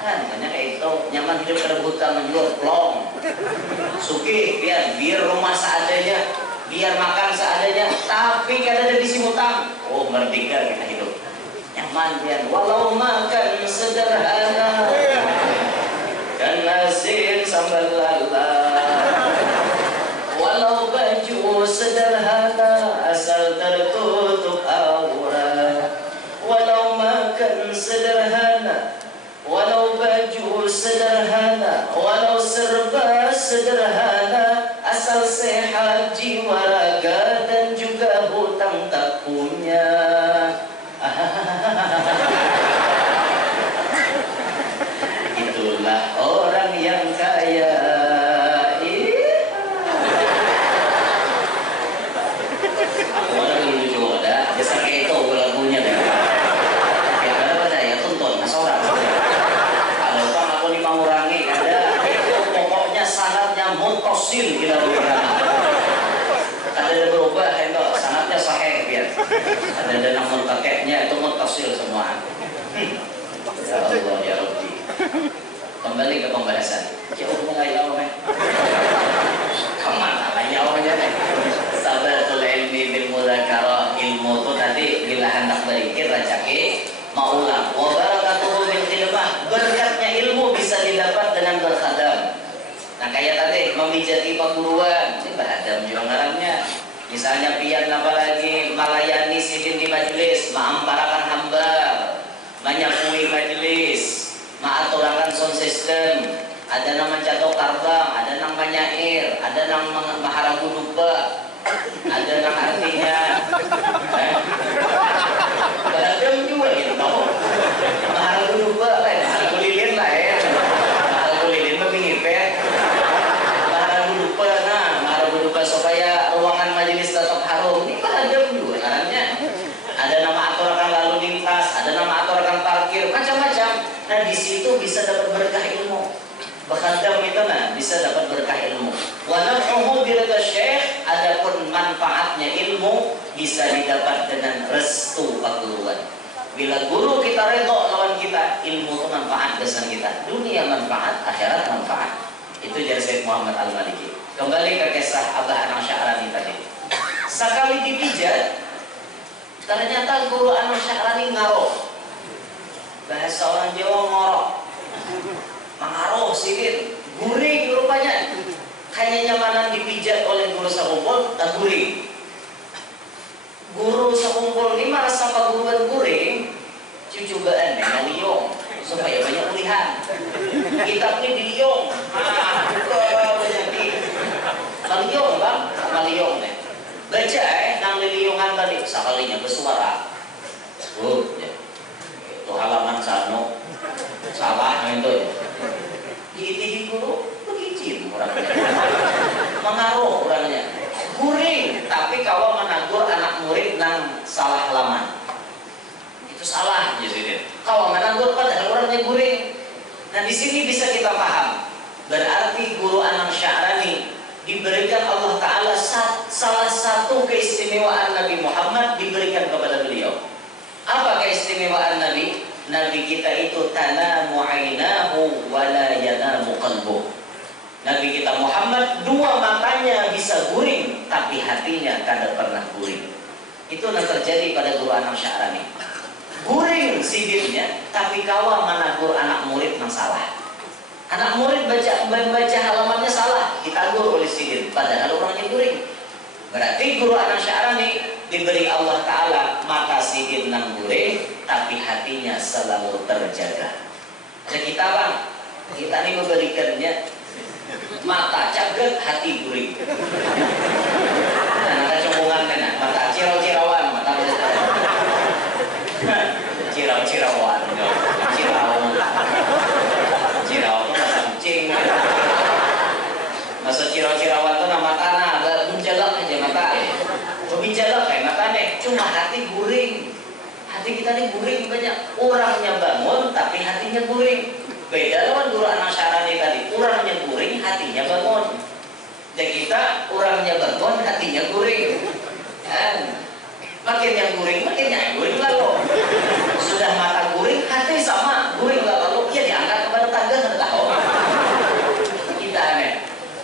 Kan banyak kayak itu nyaman hidup kada hutang menjual plong. Suki biar rumah seadanya, biar makan seadanya, tapi kada ada bisi hutang. Oh merdeka kita hidup nyaman biar walau makan sederhana dan nasi sambal lala, walau baju sederhana asal tertutup aurat, walau makan sederhana, walau baju sederhana, walau serba sederhana, asal sehat jiwa raga dan juga hutang tak punya. Itulah orang yang kaya. Aku orang ini juga ada, biasa kayak itu lagunya deh. Ada ya tonton, nasoran. Kalau bang aku nih mengurangi ada, itu pokoknya sanadnya muttasil kita berbicara. Ada berubah itu sanadnya sahih biar. Ada namun kakeknya itu muttasil semua. Ya Allah ya Rabbi. Kembali ke pembahasan. Jauh mengayau men. Kemana ngayau aja nih? Sabatul ilmi bil mudzakarah, ilmu itu tadi bila hendak berikir rajaki Maulang. Wa barakatuhu bil khidmah. Berkatnya ilmu bisa didapat dengan berkhadam. Nah kayak tadi memijati paguluan, ini berkhadam juga ngarannya. Misalnya pian apa lagi melayani sidin di majelis, maamparakan hamba, menyapui majelis, maaturakan sound system, ada nama jatuh karbang, ada nama nyair, ada nama maharagu dupa, ada nama artinya beragam juga gitu tahu. Maharagu dupa lah, maharagu lilin lah ya, maharagu lilin mah pingipet, maharagu dupa, nah maharagu dupa supaya ruangan majelis tetap harum, ini beragam juga caranya. Ada nama aturakan lalu lintas, ada nama aturakan parkir, macam-macam. Nah di situ bisa dapat berkah ilmu. Berkhadam itu nah bisa dapat berkah ilmu. Wa naf'uhu birida syekh, adapun manfaatnya ilmu bisa didapat dengan restu paguluan. Bila guru kita redho lawan kita, ilmu itu manfaat dasar kita. Dunia manfaat, akhirat manfaat. Itu dari Syekh Muhammad Al-Maliki. Kembali ke kisah Abah Anang Sya'rani tadi. Sekali dipijat, ternyata guru Anang Sya'rani ngaruh. Bahasa orang Jawa ngorok. Mengaruh sidin, guring rupanya. Kayaknya mana dipijat oleh guru sakumpul, tak guring. Guru sakumpul ini merasa paguruan guring, cucubaan dengan liong supaya banyak ulihan. Kitabnya di liong, banyak di maliong bang, maliong nih. Baca nang liliongan tadi, sekalinya bersuara. Itu halaman sano, salah itu. Diitih guru begijin orangnya, mengaruh orangnya, guring. Tapi kalau menegur anak murid nang salah halaman, itu salah jadi. Kalau menegur padahal orangnya guring. Nah di sini bisa kita paham. Berarti guru Anang Sya'rani diberikan Allah Taala salah satu keistimewaan Nabi Muhammad diberikan kepada beliau. Apa keistimewaan Nabi? Nabi kita itu tanamu ainahu wa la yanamu qalbuh. Nabi kita Muhammad dua matanya bisa guring tapi hatinya tidak pernah guring. Itu yang terjadi pada guru Anang Sya'rani. Guring sidinnya tapi kawa menegur anak murid yang salah. Anak murid baca halamannya salah, ditegur oleh sidin padahal orangnya guring. Berarti guru Anang Sya'rani diberi Allah Ta'ala mata sidin nang guring tapi hatinya selalu terjaga. Ada kita bang, kita ini memberikannya mata caget, hati guring. Nah, ada cembungan kan, mata cirau-cirauan, mata cirau-cirauan, cirau itu masa kucing. Masa cirau-cirauan itu nama tanah, ada menjalak aja mata. Berbicara kayak matanya, cuma hati guring. Hati kita ini guring banyak. Orangnya bangun tapi hatinya guring. Beda lawan guru Anang Sya'rani tadi. Orangnya guring, hatinya bangun. Dan kita orangnya bangun, hatinya guring. Dan makin yang guring, makin yang guring lalu. Sudah mata guring, hati sama guring lalu. Ya diangkat kepada tangga nggak tahu. Kita aneh.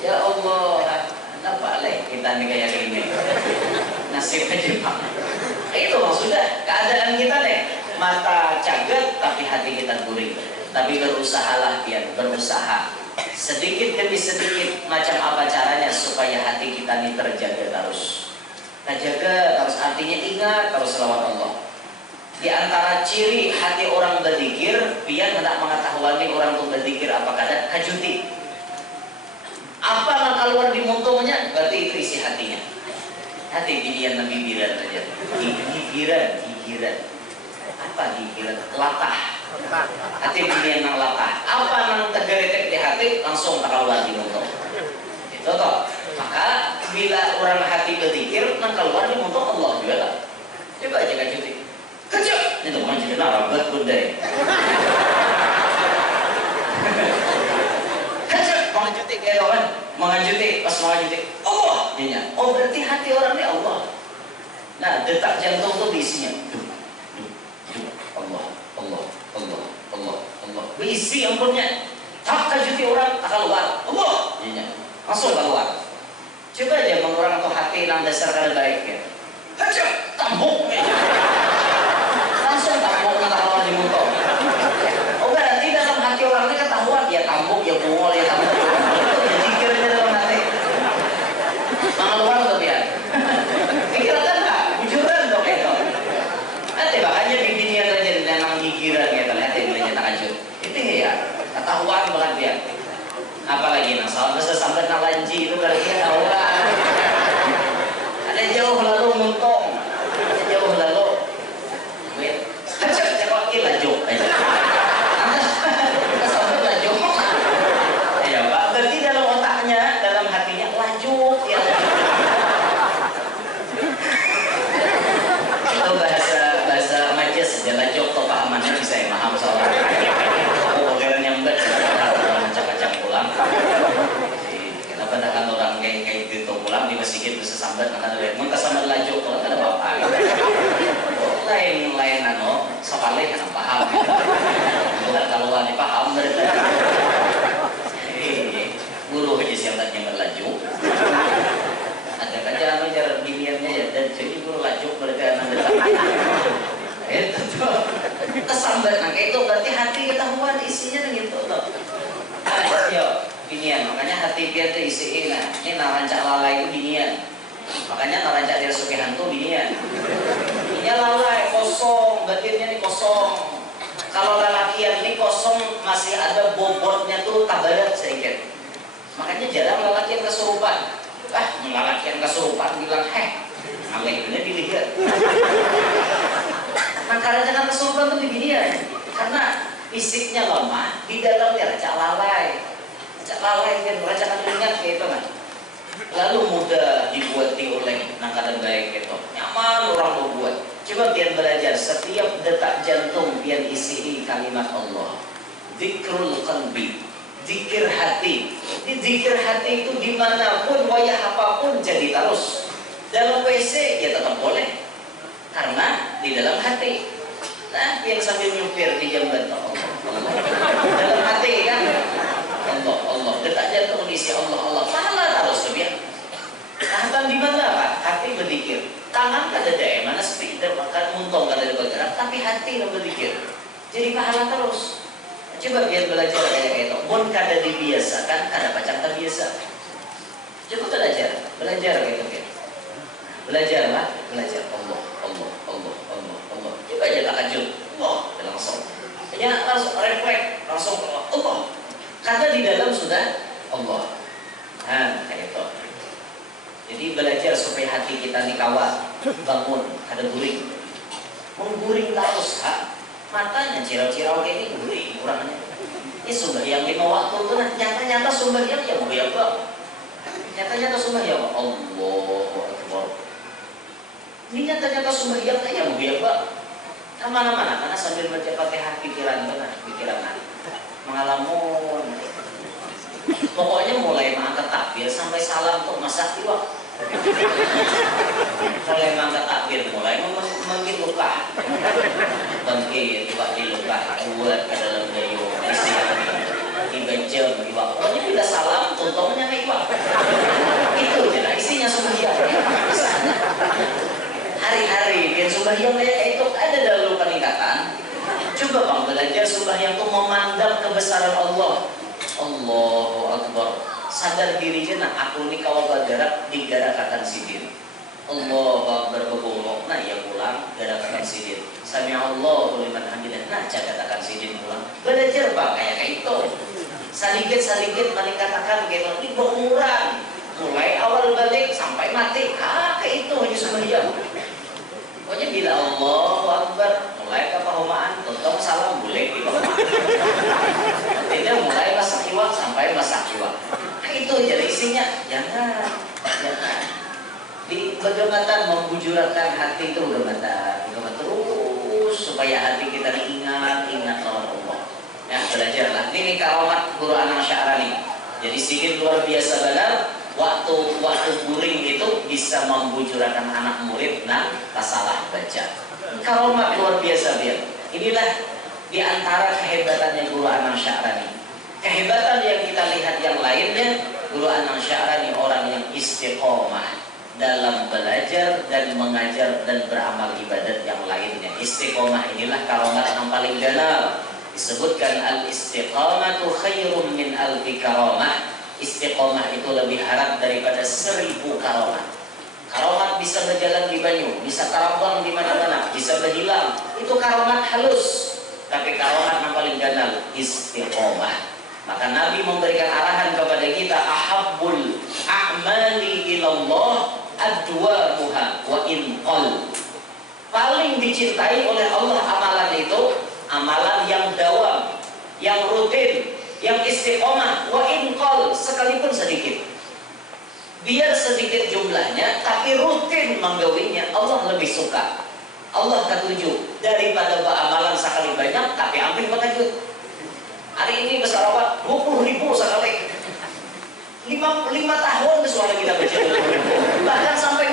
Ya Allah, apa leh kita nih kayak gini. Nasib aja pak. Itu maksudnya keadaan kita nih, mata cagat tapi hati kita guring. Tapi berusahalah pian, berusaha sedikit demi sedikit macam apa caranya supaya hati kita ini terjaga terus. Terjaga terus artinya ingat terus selawat Allah. Di antara ciri hati orang berzikir, pian hendak mengetahui orang itu berzikir apakah ada kajuti. Apa yang keluar di muntungnya berarti itu isi hatinya. Hati dilihat Nabi biran saja. Gigiran. Apa gigiran? Latah. Hati dilihat nang latah. Apa nang tergeretek di hati langsung keluar di muntung. Itu toh. Maka bila orang hati berzikir nang keluar di muntung Allah juga lah. Coba aja kajuti. Kecil. Itu bukan jadi narabat bundai. Mengajuti kayak orang, mengajuti pas mengajuti Allah, dia oh berarti hati orang ini Allah. Nah detak jantung tuh diisinya Allah. Berisi ampunnya. Tak kajuti orang tak keluar Allah, dia langsung keluar. Coba aja mengurang tuh hati yang dasar kali baik ya. Hajam tambuk, langsung tambuk nggak keluar sambat mana ada mun kasambat laju kalau ada apa lain sapaleh kan paham bukan kalau wani paham berarti guru aja siang tanya berlaju ada kan cara giniannya ya dan jadi guru laju berarti anak itu tuh kesambat nah itu berarti hati ketahuan isinya gitu tuh yo ginian makanya hati biar terisi nah ini narancak lalai itu ginian makanya narancak dia suki hantu ginian ini lalai kosong batinnya ini kosong kalau lelakian ini kosong masih ada bobotnya tuh tabarat sedikit makanya jarang lelakian kesurupan lelakian kesurupan bilang alehnya dilihat nah karena jangan kesurupan tuh beginian karena fisiknya lemah di dalamnya rancak lalai kan rancangan ingat gitu kan lalu mudah dibuati oleh nangkadan baik gitu nyaman orang mau buat coba biar belajar setiap detak jantung biar isi kalimat Allah zikrul qalbi zikir hati di zikir hati itu dimanapun wayah apapun jadi terus dalam WC ya tetap boleh karena di dalam hati nah yang sambil nyupir di jamban Allah dalam hati kan Allah detak jantung isi Allah pahala terus lebih tahan di mana Pak? Hati berzikir tangan kada ada mana speeder makan untung kada ada bergerak tapi hati yang berzikir jadi pahala terus coba biar belajar kayak itu pun kada dibiasakan kada pacang terbiasa coba belajar gitu ya belajarlah belajar Allah coba aja takajud Allah langsung hanya langsung refleks langsung Allah karena di dalam sudah Allah kayak itu jadi belajar supaya hati kita dikawal bangun ada guring mengguring terus matanya cirau-cirau kayak ini guring kurangnya ini sembahyang 5 waktu itu nyata-nyata sembahyang ya mau ya bang nyata-nyata sembahyang Allahu Akbar ini nyata-nyata sembahyang ya mau ya bang mana-mana karena sambil baca Fatihah pikiran mengalamun pokoknya mulai mengangkat takbir sampai salam tuh masak iwak mulai mengangkat takbir mulai mungkin luka bangkit iwak di luka buat ke dalam dayung isi 3 jam iwak pokoknya bila salam tuntungnya ke iwak itu aja isinya sembahyang hari-hari dan sembahyang kayak itu ada dalam peningkatan coba bang belajar sembahyang tuh memandang kebesaran Allah Allahu Akbar sadar diri jenah aku ini kawal bergerak digarakakan sidin Allahu Akbar berbongok nah ya pulang garakakan sidin Sami'allahu liman hamidah nah cakatakan sidin pulang belajar bang kayak itu sedikit meningkatkan gitu ini berumuran mulai awal balik sampai mati kayak itu hanya sembahyang pokoknya bila Allahu Akbar mulai ke perumahan tutup salam boleh di bawah tidak mulai masak iwak sampai masak iwak itu jadi isinya jangan di bagaimana membujurkan hati itu bagaimana terus supaya hati kita ingat lawan Allah ya belajarlah ini karamat guru anak Sya'rani jadi sedikit luar biasa benar waktu guring itu bisa membujurkan anak murid salah baca karamat luar biasa dia inilah diantara kehebatannya guru anak Sya'rani kehebatan yang kita lihat yang lainnya guru anak Sya'rani orang yang istiqomah dalam belajar dan mengajar dan beramal ibadat yang lainnya istiqomah inilah karamat yang paling dalam disebutkan al-istiqamatu khairun min alfi karamah istiqomah itu lebih harap daripada 1000 karamat karamat bisa berjalan di banyu bisa terbang di mana-mana bisa berhilang itu karamat halus tapi karamat yang paling ganal istiqomah maka Nabi memberikan arahan kepada kita ahabbul a'mali ilallah adwamuha wa inqal paling dicintai oleh Allah amalan itu amalan yang dawam yang rutin yang istiqomah wa inqal sekalipun sedikit biar sedikit jumlahnya tapi rutin menggawinya Allah lebih suka Allah ketujuh daripada amalan sekali banyak tapi hampir berlanjut hari ini bersalawat 20.000 sekali 5 tahun suara kita baca bahkan sampai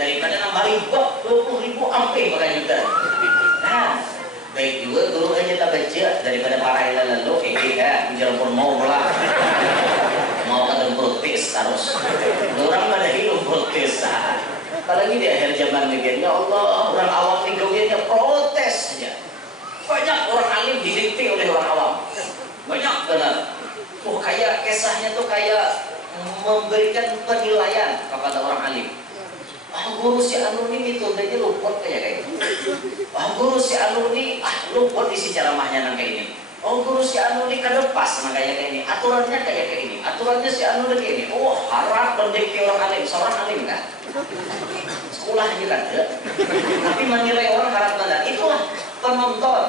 daripada nambah ribu 20.000 sampai berapa juta. Nah, baik juga guru aja tak baca daripada parahin lalu kan jangan pun mau lah mau kadang protes terus orang pada hidup protes apalagi di akhir zaman begini ya Allah orang awam tinggalnya protes saja banyak orang alim didikte oleh orang awam banyak benar kayak kisahnya tuh kayak memberikan penilaian kepada orang alim. Guru si anu ini metodenya luput kayak gitu. Guru si anu ini luput isi ceramahnya nang kayak ini. Guru si anu ini kadepas nang kayak ini. Aturannya kayak ini. Aturannya si anu kayak ini. Harap mendekati orang alim. Seorang alim kan? Sekolah aja kan ya. Tapi menilai orang harap benar. Itulah penonton.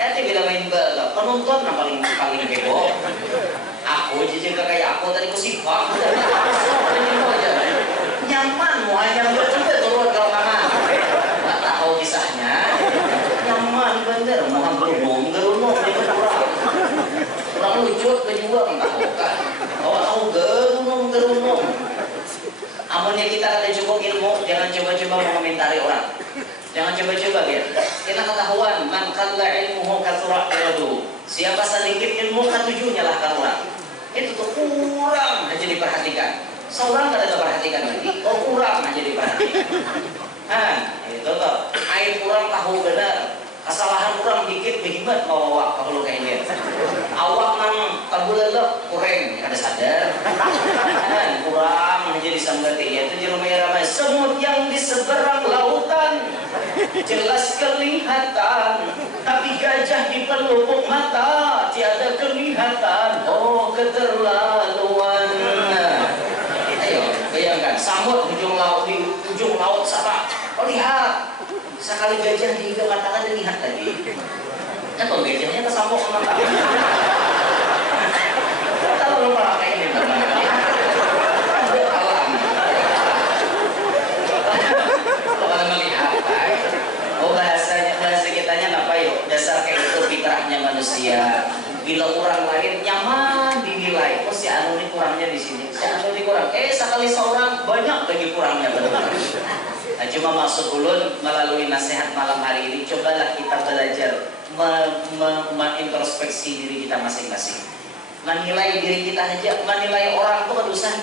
Bila main bola, penonton yang paling bego. Aku juga kayak aku tadi kusifak. Nyaman, mau hanya bercoba turun ke lapangan. Nggak tahu kisahnya. Nyaman bener, mau gerunung di berkurang. Orang lucu kejuang nggak tahu kan? Tahu gerunung. Amunnya kita ada cukup ilmu, jangan coba-coba mengomentari orang. Jangan coba-coba ya. Kita ketahuan, man qalla ilmuhu katsura iradu. Siapa sedikit ilmu ketujuhnya lah kurang. Itu tuh kurang aja diperhatikan. Seorang kada perhatikan lagi, kurang aja diperhatikan. Itu tuh. Air kurang tahu benar. Kesalahan kurang dikit begibat mau awak kalau kayak dia. Awak nang kabulelek kurang, kada sadar. Kurang aja disanggati ya itu ramai-ramai. Semut yang di seberang lautan jelas kelihatan, tapi gajah di pelupuk mata tiada kelihatan. Keterlaluan. Ayo bayangkan samut ujung laut sana. Lihat sekali gajah di mata kan lihat tadi. Kan kalau gajahnya kesambung sama mata. Kalau lupa kayak ini ada alam. Kalau melihat, bahasa kitanya apa yuk? Dasar kayak itu fitrahnya manusia. Bila orang lain nyaman dinilai, si anu ini kurangnya di sini, si anu ini kurang. Sekali seorang banyak lagi kurangnya benar. Nah, cuma maksud ulun melalui nasihat malam hari ini, cobalah kita belajar mengintrospeksi diri kita masing-masing. Menilai diri kita aja, menilai orang itu kedusan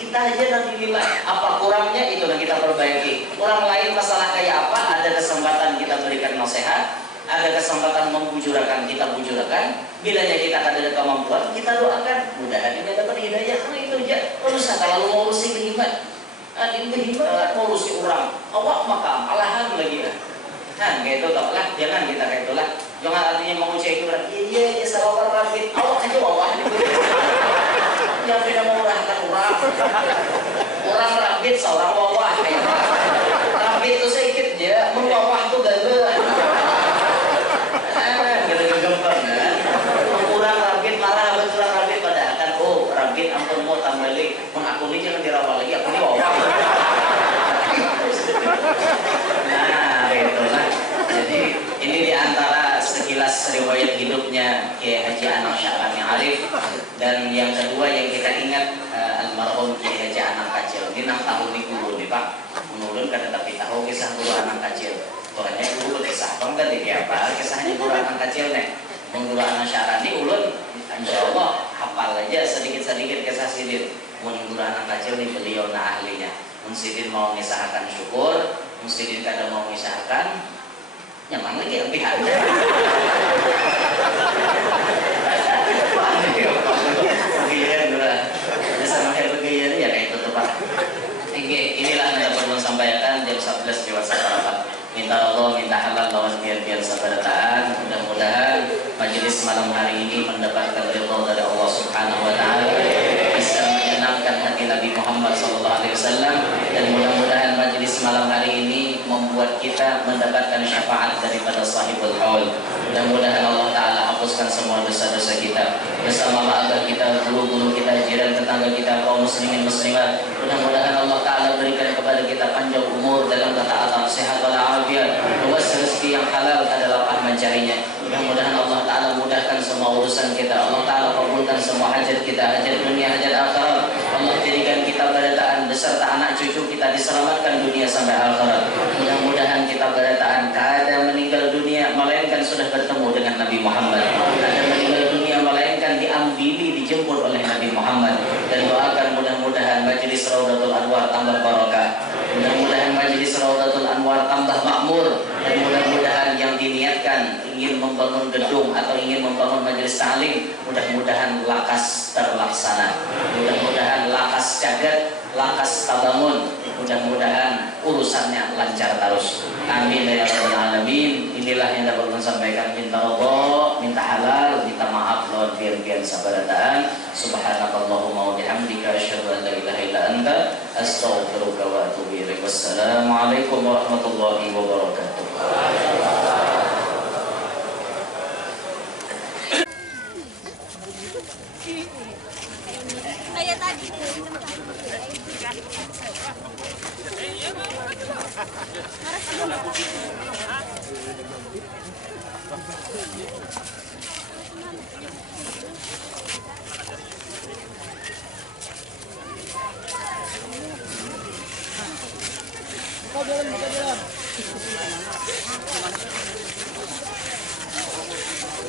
kita aja nanti nilai apa kurangnya itu yang kita perbaiki. Orang lain masalah kayak apa, ada kesempatan kita berikan nasihat, ada kesempatan membujurakan, kita bujurakan. Bilanya kita ada kemampuan, kita doakan. Mudah-mudahan ini dapat hidayah. Karena itu aja. Terus kalau mau ngurusi kehimat, ngurusi orang, awak makam, alahan lagi lah. Kayak itu tak lah, jangan kita kayak itu lah. Jangan artinya mau cek itu lah. Iya, sarawar rapid, awak aja bawah. Yang tidak mau rahkan orang rapid, seorang bawah. Rapid itu sedikit ya, membawah tuh gagal. Gede-gempar kan? Kurang rapid, marah betul rapid pada akan rapid ampun mau tambah lagi. Aku ini jangan dirawat lagi, aku ini bawah. Nah, itulah. Jadi ini diantara sekilas riwayat hidupnya Kiai Haji Anang Sya'rani Arif. Dan yang kedua yang kita ingat almarhum Kiai Haji Anang Kacil. Ini 6 tahun di guru nih Pak. Menurun kada tapi tahu kisah guru Anang Kacil. Pokoknya guru kisah bangga di apa? Kisahnya guru Anang Kacil nih. Guru Anang Sya'rani ulun insya Allah hafal aja sedikit-sedikit kisah sidin. Guru Anang Kacil nih beliau nah ahlinya. Sidin mau mengisahkan syukur, Sidin kada mau mengisahkan, nyaman lagi yang pihaknya. Bagian dulu, sama kayak bagian ya kayak itu tuh Pak. Inilah yang perlu sampaikan jam 11 di WhatsApp rapat. Minta Allah, minta halal lawan biar sabarataan. Mudah-mudahan majelis malam hari ini mendapatkan ridha dari Allah Subhanahu Wa Taala, bisa menyenangkan hati Nabi Muhammad SAW, dan mudah-mudahan majelis malam hari ini membuat kita mendapatkan syafaat daripada sahibul haul. Mudah-mudahan Allah Taala hapuskan semua dosa-dosa kita bersama maafkan kita, guru-guru kita, jiran tetangga kita, kaum muslimin muslimat. Mudah-mudahan Allah Taala berikan kepada kita panjang umur dalam ketaatan, sehat walafiat, luas rezeki yang halal adalah lapang mencarinya. Mudah-mudahan Allah Taala mudahkan semua urusan kita. Allah Taala kabulkan semua hajat kita, hajat dunia, hajat akhirat. Allah jadikan kita berdaan beserta anak cucu kita diselamatkan dunia sampai akhirat. Mudah-mudahan kita bertahan kada meninggal dunia melainkan sudah bertemu dengan Nabi Muhammad. Kada meninggal dunia melainkan diambili dijemput oleh Nabi Muhammad. Dan doakan mudah-mudahan Majelis Raudatul Anwar tambah barokah. Mudah-mudahan Majelis Raudatul Anwar tambah makmur. Dan mudah-mudahan yang diniatkan ingin membangun gedung atau ingin membangun majelis ta'lim, mudah-mudahan lakas terlaksana. Mudah-mudahan lakas jagat, lakas tabangun. Mudah-mudahan urusannya lancar terus. Amin ya rabbal alamin. Inilah yang dapat saya sampaikan. Minta Allah, minta halal, minta maaf lawan pian-pian sabarataan. Subhanakallahumma wa bihamdika asyhadu an la ilaha illa anta astaghfiruka wa atubu ilaik. Wassalamualaikum warahmatullahi wabarakatuh. Kayak tadi.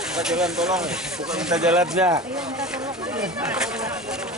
Buka jalan, tolong buka minta jalannya. Ayo minta tolong.